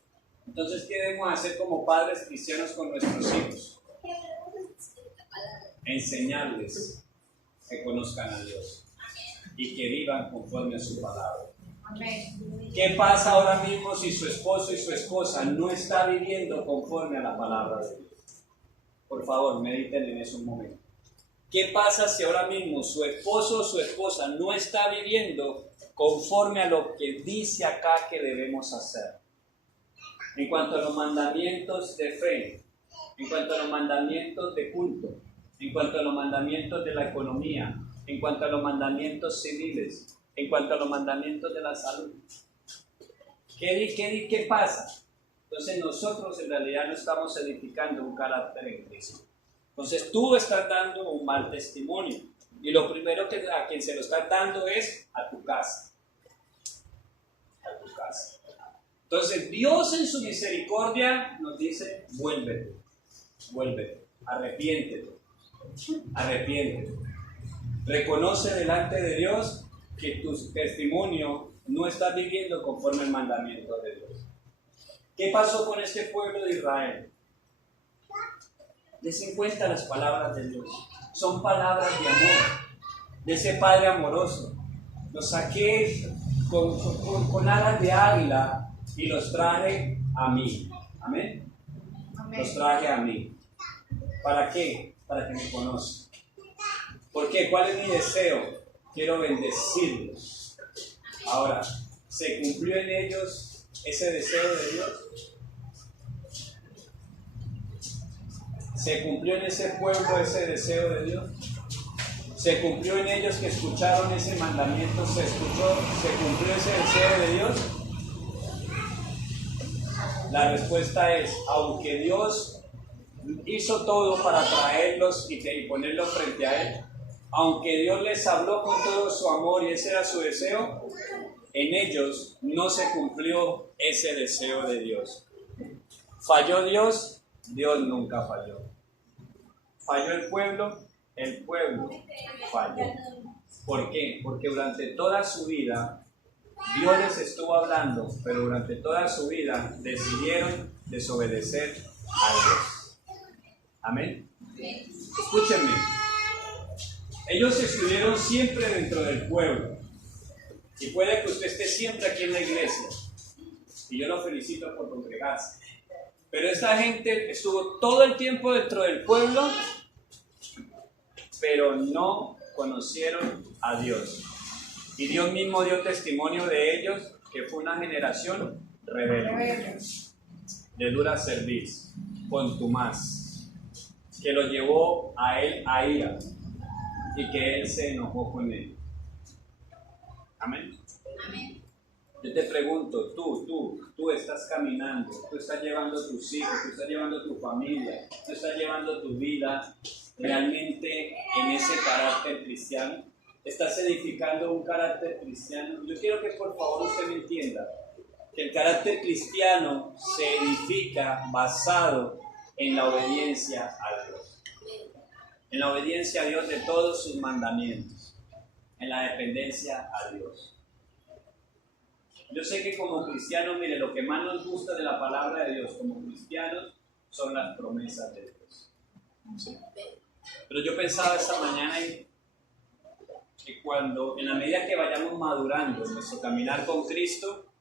Entonces, ¿qué debemos hacer como padres cristianos con nuestros hijos? Enseñarles que conozcan a Dios y que vivan conforme a su palabra. ¿Qué pasa ahora mismo si su esposo y su esposa no está viviendo conforme a la palabra de Dios? Por favor, mediten en eso un momento. ¿Qué pasa si ahora mismo su esposo o su esposa no está viviendo conforme a lo que dice acá que debemos hacer? En cuanto a los mandamientos de fe, en cuanto a los mandamientos de culto, en cuanto a los mandamientos de la economía, en cuanto a los mandamientos civiles, en cuanto a los mandamientos de la salud. ¿Qué pasa? Entonces nosotros en realidad no estamos edificando un carácter en Cristo. Entonces tú estás dando un mal testimonio. Y lo primero que a quien se lo estás dando es a tu casa. A tu casa. Entonces Dios en su misericordia nos dice, vuélvete, vuélvete, arrepiéntete, arrepiéntete. Reconoce delante de Dios que tu testimonio no está viviendo conforme al mandamiento de Dios. ¿Qué pasó con este pueblo de Israel? Les en cuenta las palabras de Dios. Son palabras de amor, de ese Padre amoroso. Los saqué con alas de águila y los traje a mí. Amén. Los traje a mí. ¿Para qué? Para que me conozcan. ¿Por qué? ¿Cuál es mi deseo? Quiero bendecirlos. Ahora, ¿se cumplió en ellos ese deseo de Dios? ¿Se cumplió en ese pueblo ese deseo de Dios? ¿Se cumplió en ellos que escucharon ese mandamiento? ¿Se cumplió ese deseo de Dios? La respuesta es, aunque Dios hizo todo para traerlos y ponerlos frente a Él, aunque Dios les habló con todo su amor y ese era su deseo, en ellos no se cumplió ese deseo de Dios. ¿Falló Dios? Dios nunca falló. ¿Falló el pueblo? El pueblo falló. ¿Por qué? Porque durante toda su vida Dios les estuvo hablando, pero durante toda su vida decidieron desobedecer a Dios. Amén. Escúchenme. Ellos estuvieron siempre dentro del pueblo. Y puede que usted esté siempre aquí en la iglesia. Y yo lo felicito por congregarse. Pero esta gente estuvo todo el tiempo dentro del pueblo, pero no conocieron a Dios. Y Dios mismo dio testimonio de ellos, que fue una generación rebelde, de dura cerviz, contumaz, que lo llevó a él a ira y que él se enojó con él. Amén. Amén. Yo te pregunto, tú estás caminando, tú estás llevando a tus hijos, tú estás llevando a tu familia, tú estás llevando tu vida realmente en ese carácter cristiano. ¿Estás edificando un carácter cristiano? Yo quiero que por favor usted me entienda que el carácter cristiano se edifica basado en la obediencia a Dios. En la obediencia a Dios de todos sus mandamientos. En la dependencia a Dios. Yo sé que como cristianos, mire, lo que más nos gusta de la palabra de Dios como cristianos son las promesas de Dios. ¿Sí? Pero yo pensaba esta mañana que cuando, en la medida que vayamos madurando en nuestro caminar con Cristo,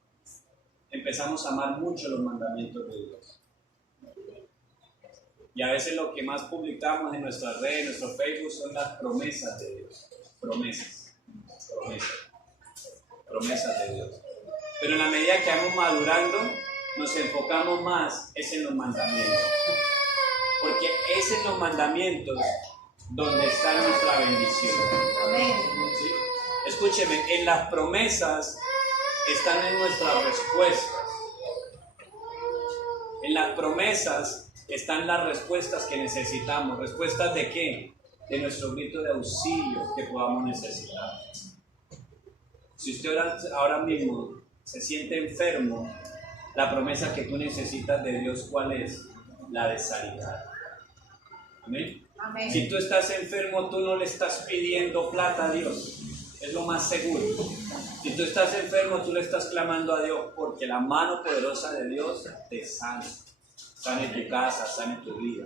empezamos a amar mucho los mandamientos de Dios. Y a veces lo que más publicamos en nuestras redes, en nuestro Facebook, son las promesas de Dios. Promesas de Dios. Pero en la medida que vamos madurando, nos enfocamos más en los mandamientos. Porque es en los mandamientos donde está nuestra bendición. Amén. ¿Sí? Escúcheme, en las promesas están en nuestras respuestas. En las promesas están las respuestas que necesitamos. ¿Respuestas de qué? De nuestro grito de auxilio que podamos necesitar. Si usted ahora mismo se siente enfermo, la promesa que tú necesitas de Dios, ¿cuál es? La de sanidad. Amén. Amén. Si tú estás enfermo, tú no le estás pidiendo plata a Dios. Es lo más seguro. Si tú estás enfermo, tú le estás clamando a Dios porque la mano poderosa de Dios te sana. Sana en tu casa, sana en tu vida.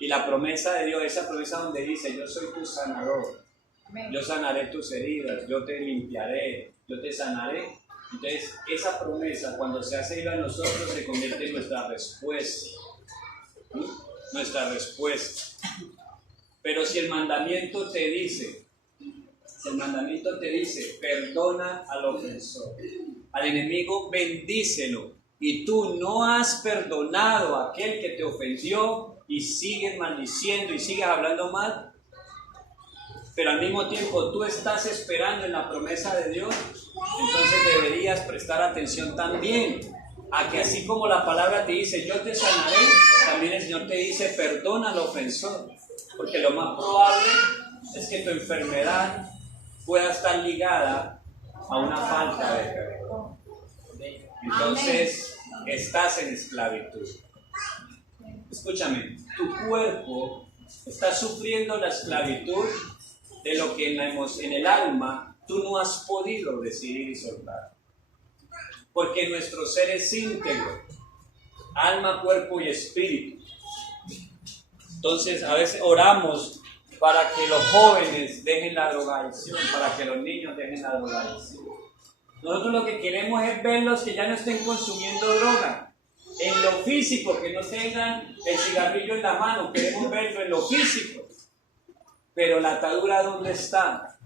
Y la promesa de Dios, esa promesa donde dice, yo soy tu sanador. Amén. Yo sanaré tus heridas, yo te limpiaré, yo te sanaré. Entonces, esa promesa, cuando se hace ir a nosotros, se convierte en nuestra respuesta. Nuestra respuesta. Pero si el mandamiento te dice, perdona al ofensor, al enemigo bendícelo, y tú no has perdonado a aquel que te ofendió y sigues maldiciendo y sigues hablando mal, pero al mismo tiempo tú estás esperando en la promesa de Dios, entonces deberías prestar atención también a que así como la palabra te dice yo te sanaré, también el Señor te dice perdona al ofensor, porque lo más probable es que tu enfermedad pueda estar ligada a una falta de perdón. Entonces estás en esclavitud. Escúchame, tu cuerpo está sufriendo la esclavitud de lo que en el alma tú no has podido decidir y soltar. Porque nuestro ser es íntegro, alma, cuerpo y espíritu. Entonces a veces oramos para que los jóvenes dejen la drogadicción, para que los niños dejen la drogadicción. Nosotros lo que queremos es verlos que ya no estén consumiendo droga. En lo físico, que no tengan el cigarrillo en la mano, queremos verlo en lo físico. Pero la atadura, ¿dónde está?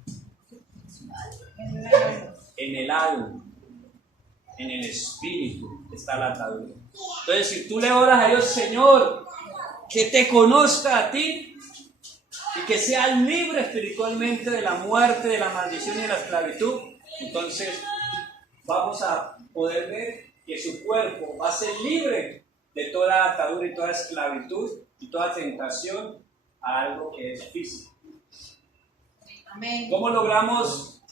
En el alma, en el espíritu está la atadura. Entonces, si tú le oras a Dios, Señor, que te conozca a ti y que seas libre espiritualmente de la muerte, de la maldición y de la esclavitud, entonces vamos a poder ver que su cuerpo va a ser libre de toda atadura y toda esclavitud y toda tentación a algo que es físico. Amén. ¿Cómo logramos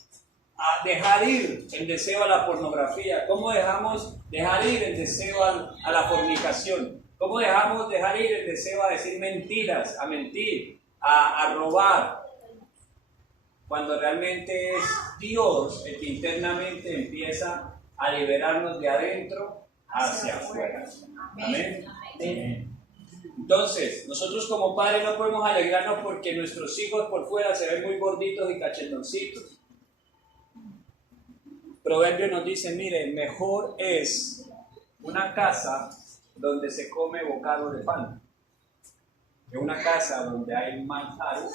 dejar ir el deseo a la pornografía? ¿Cómo dejamos dejar ir el deseo a la fornicación? ¿Cómo dejamos dejar ir el deseo a decir mentiras, a mentir, a robar? Cuando realmente es Dios el que internamente empieza a liberarnos de adentro hacia afuera. Amén. Amén. Entonces, nosotros como padres no podemos alegrarnos porque nuestros hijos por fuera se ven muy gorditos y cachetoncitos. Proverbio nos dice, mire, mejor es una casa donde se come bocado de pan que una casa donde hay manjares.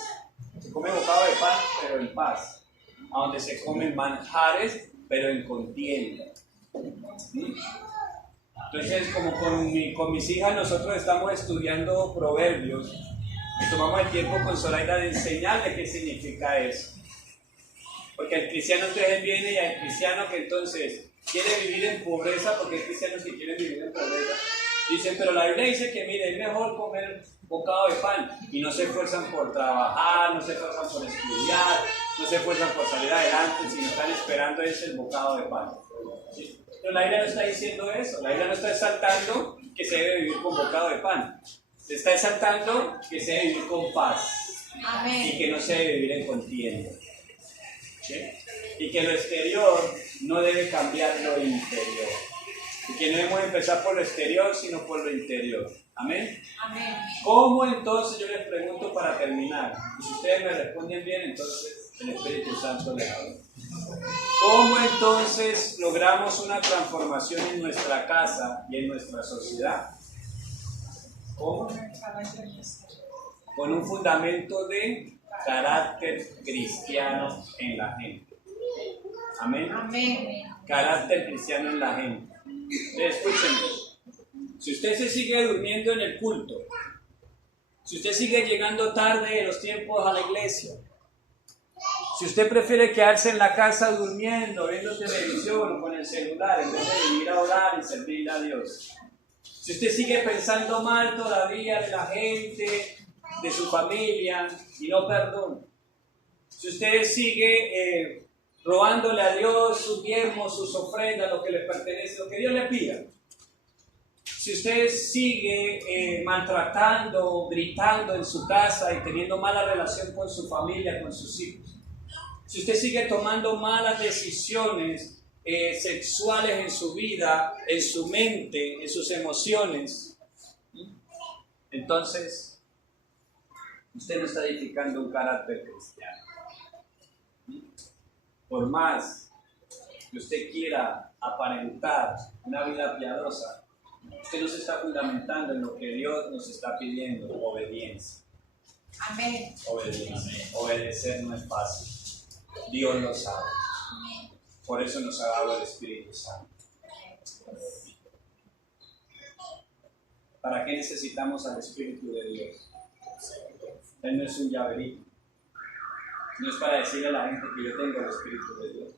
Se come bocado de pan, pero en paz. A donde se comen manjares, pero en contienda. Entonces, como con mis hijas nosotros estamos estudiando proverbios y tomamos el tiempo con Zoraida de enseñarle qué significa eso. Porque el cristiano entonces viene y al cristiano que entonces quiere vivir en pobreza, porque hay cristianos que quieren vivir en pobreza, dicen, pero la Biblia dice que mire, es mejor comer bocado de pan y no se esfuerzan por trabajar, no se esfuerzan por estudiar, no se esfuerzan por salir adelante, sino están esperando ese bocado de pan. ¿Sí? Pero la Biblia no está diciendo eso, la Biblia no está exaltando que se debe vivir con bocado de pan, se está exaltando que se debe vivir con paz. Amén. Y que no se debe vivir en contienda. ¿Sí? Y que lo exterior no debe cambiar lo interior. Y que no debemos empezar por lo exterior, sino por lo interior. ¿Amén? Amén. ¿Cómo entonces, yo les pregunto para terminar? Y si ustedes me responden bien, entonces el Espíritu Santo les habla. ¿Cómo entonces logramos una transformación en nuestra casa y en nuestra sociedad? ¿Cómo? Con un fundamento de carácter cristiano en la gente. Amén. Amén. Carácter cristiano en la gente. Escúchenme. Si usted se sigue durmiendo en el culto, si usted sigue llegando tarde en los tiempos a la iglesia, si usted prefiere quedarse en la casa durmiendo, viendo televisión o con el celular en vez de venir a orar y servir a Dios, si usted sigue pensando mal todavía de la gente, de su familia y no perdona, si usted sigue robándole a Dios sus diezmos, sus ofrendas, lo que le pertenece, lo que Dios le pida, si usted sigue maltratando, gritando en su casa y teniendo mala relación con su familia, con sus hijos, si usted sigue tomando malas decisiones sexuales en su vida, en su mente, en sus emociones, entonces usted no está edificando un carácter cristiano. Por más que usted quiera aparentar una vida piadosa, usted no se está fundamentando en lo que Dios nos está pidiendo, obediencia. Amén. Obedecer no es fácil. Dios lo sabe. Por eso nos ha dado el Espíritu Santo. ¿Para qué necesitamos al Espíritu de Dios? Él no es un llaverito. No es para decirle a la gente que yo tengo el Espíritu de Dios.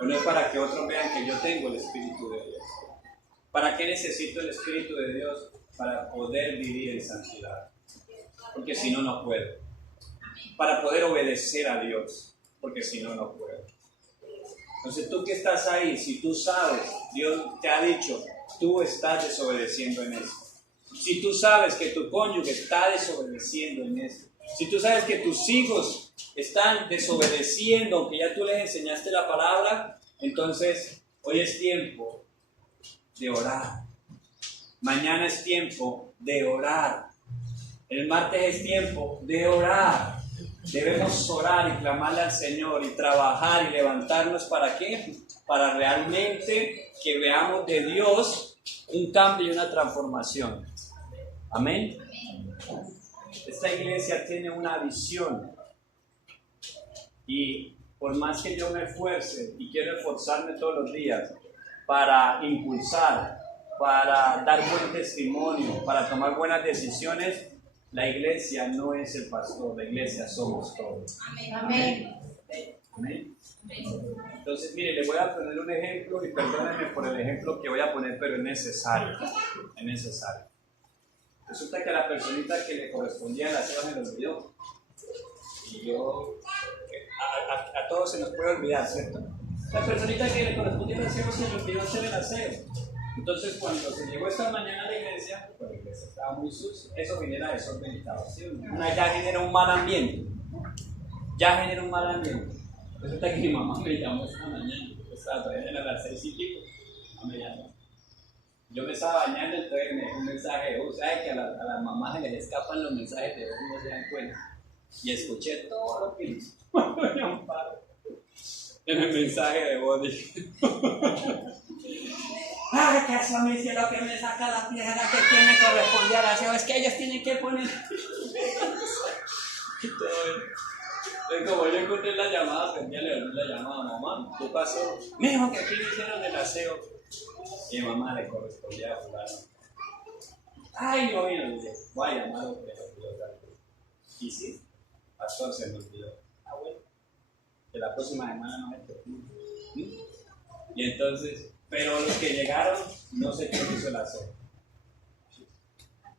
O no es para que otros vean que yo tengo el Espíritu de Dios. ¿Para qué necesito el Espíritu de Dios? Para poder vivir en santidad. Porque si no, no puedo. Para poder obedecer a Dios. Porque si no, no puedo. Entonces tú que estás ahí, si tú sabes, Dios te ha dicho, tú estás desobedeciendo en eso. Si tú sabes que tu cónyuge está desobedeciendo en eso. Si tú sabes que tus hijos están desobedeciendo, aunque ya tú les enseñaste la palabra, entonces hoy es tiempo de orar. Mañana es tiempo de orar. El martes es tiempo de orar. Debemos orar y clamarle al Señor y trabajar y levantarnos. ¿Para qué? Para realmente que veamos de Dios un cambio y una transformación. Amén. Esta iglesia tiene una visión y por más que yo me esfuerce y quiero esforzarme todos los días para impulsar, para dar buen testimonio, para tomar buenas decisiones, la iglesia no es el pastor, la iglesia somos todos. Amén. Amén. Entonces, mire, le voy a poner un ejemplo y perdónenme por el ejemplo que voy a poner, pero es necesario. Es necesario. Resulta que la personita que le correspondía el aseo se le olvidó. Y yo, a todos se nos puede olvidar, ¿cierto? La personita que le correspondía el aseo se le olvidó hacer el aseo. Entonces, cuando se llegó esta mañana a la iglesia, pues la iglesia estaba muy sucia. Eso genera desorden y caos. Ya genera un mal ambiente. Ya genera un mal ambiente. Resulta que mi mamá me llamó esta mañana. Estaba todavía a las 6 y pico. Me llamó. Yo me estaba bañando, entonces me dejó un mensaje de voz. ¿Sabes que a las mamás se les escapan los mensajes de voz y no se dan cuenta? Y escuché todo lo que hizo. En el mensaje de voz dije: ¡ay, que eso me hicieron lo que me saca la piedra que tiene que corresponder al aseo! Es que ellos tienen que poner. Y todo eso. Entonces, como yo encontré la llamada, prendí la llamada: mamá, ¿qué pasó? Me dijo que aquí me hicieron el aseo. Y mi mamá le correspondía a fulano. Ay, no vino, dije, voy a llamar a que me olvidó tanto. Y sí, pastor, se me olvidó. Bueno, que la próxima semana no me preocupe. Y entonces, pero los que llegaron, no sé quién hizo el aseo.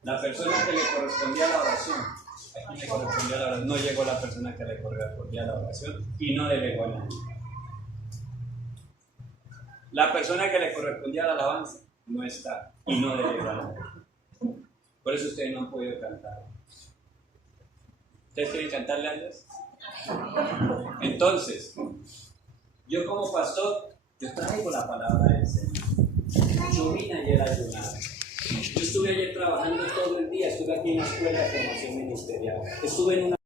La persona que le correspondía a la oración, a quien le correspondía a la oración, no llegó la persona que le correspondía a la oración y no delegó a nadie. La persona que le correspondía a la alabanza no está y no debe ganar. Por eso ustedes no han podido cantar. ¿Ustedes quieren cantarle a Dios? Entonces, yo como pastor, yo traigo la palabra del Señor. Yo vine ayer a ayunar. Yo estuve ayer trabajando todo el día. Estuve aquí en la escuela de formación ministerial. Estuve en una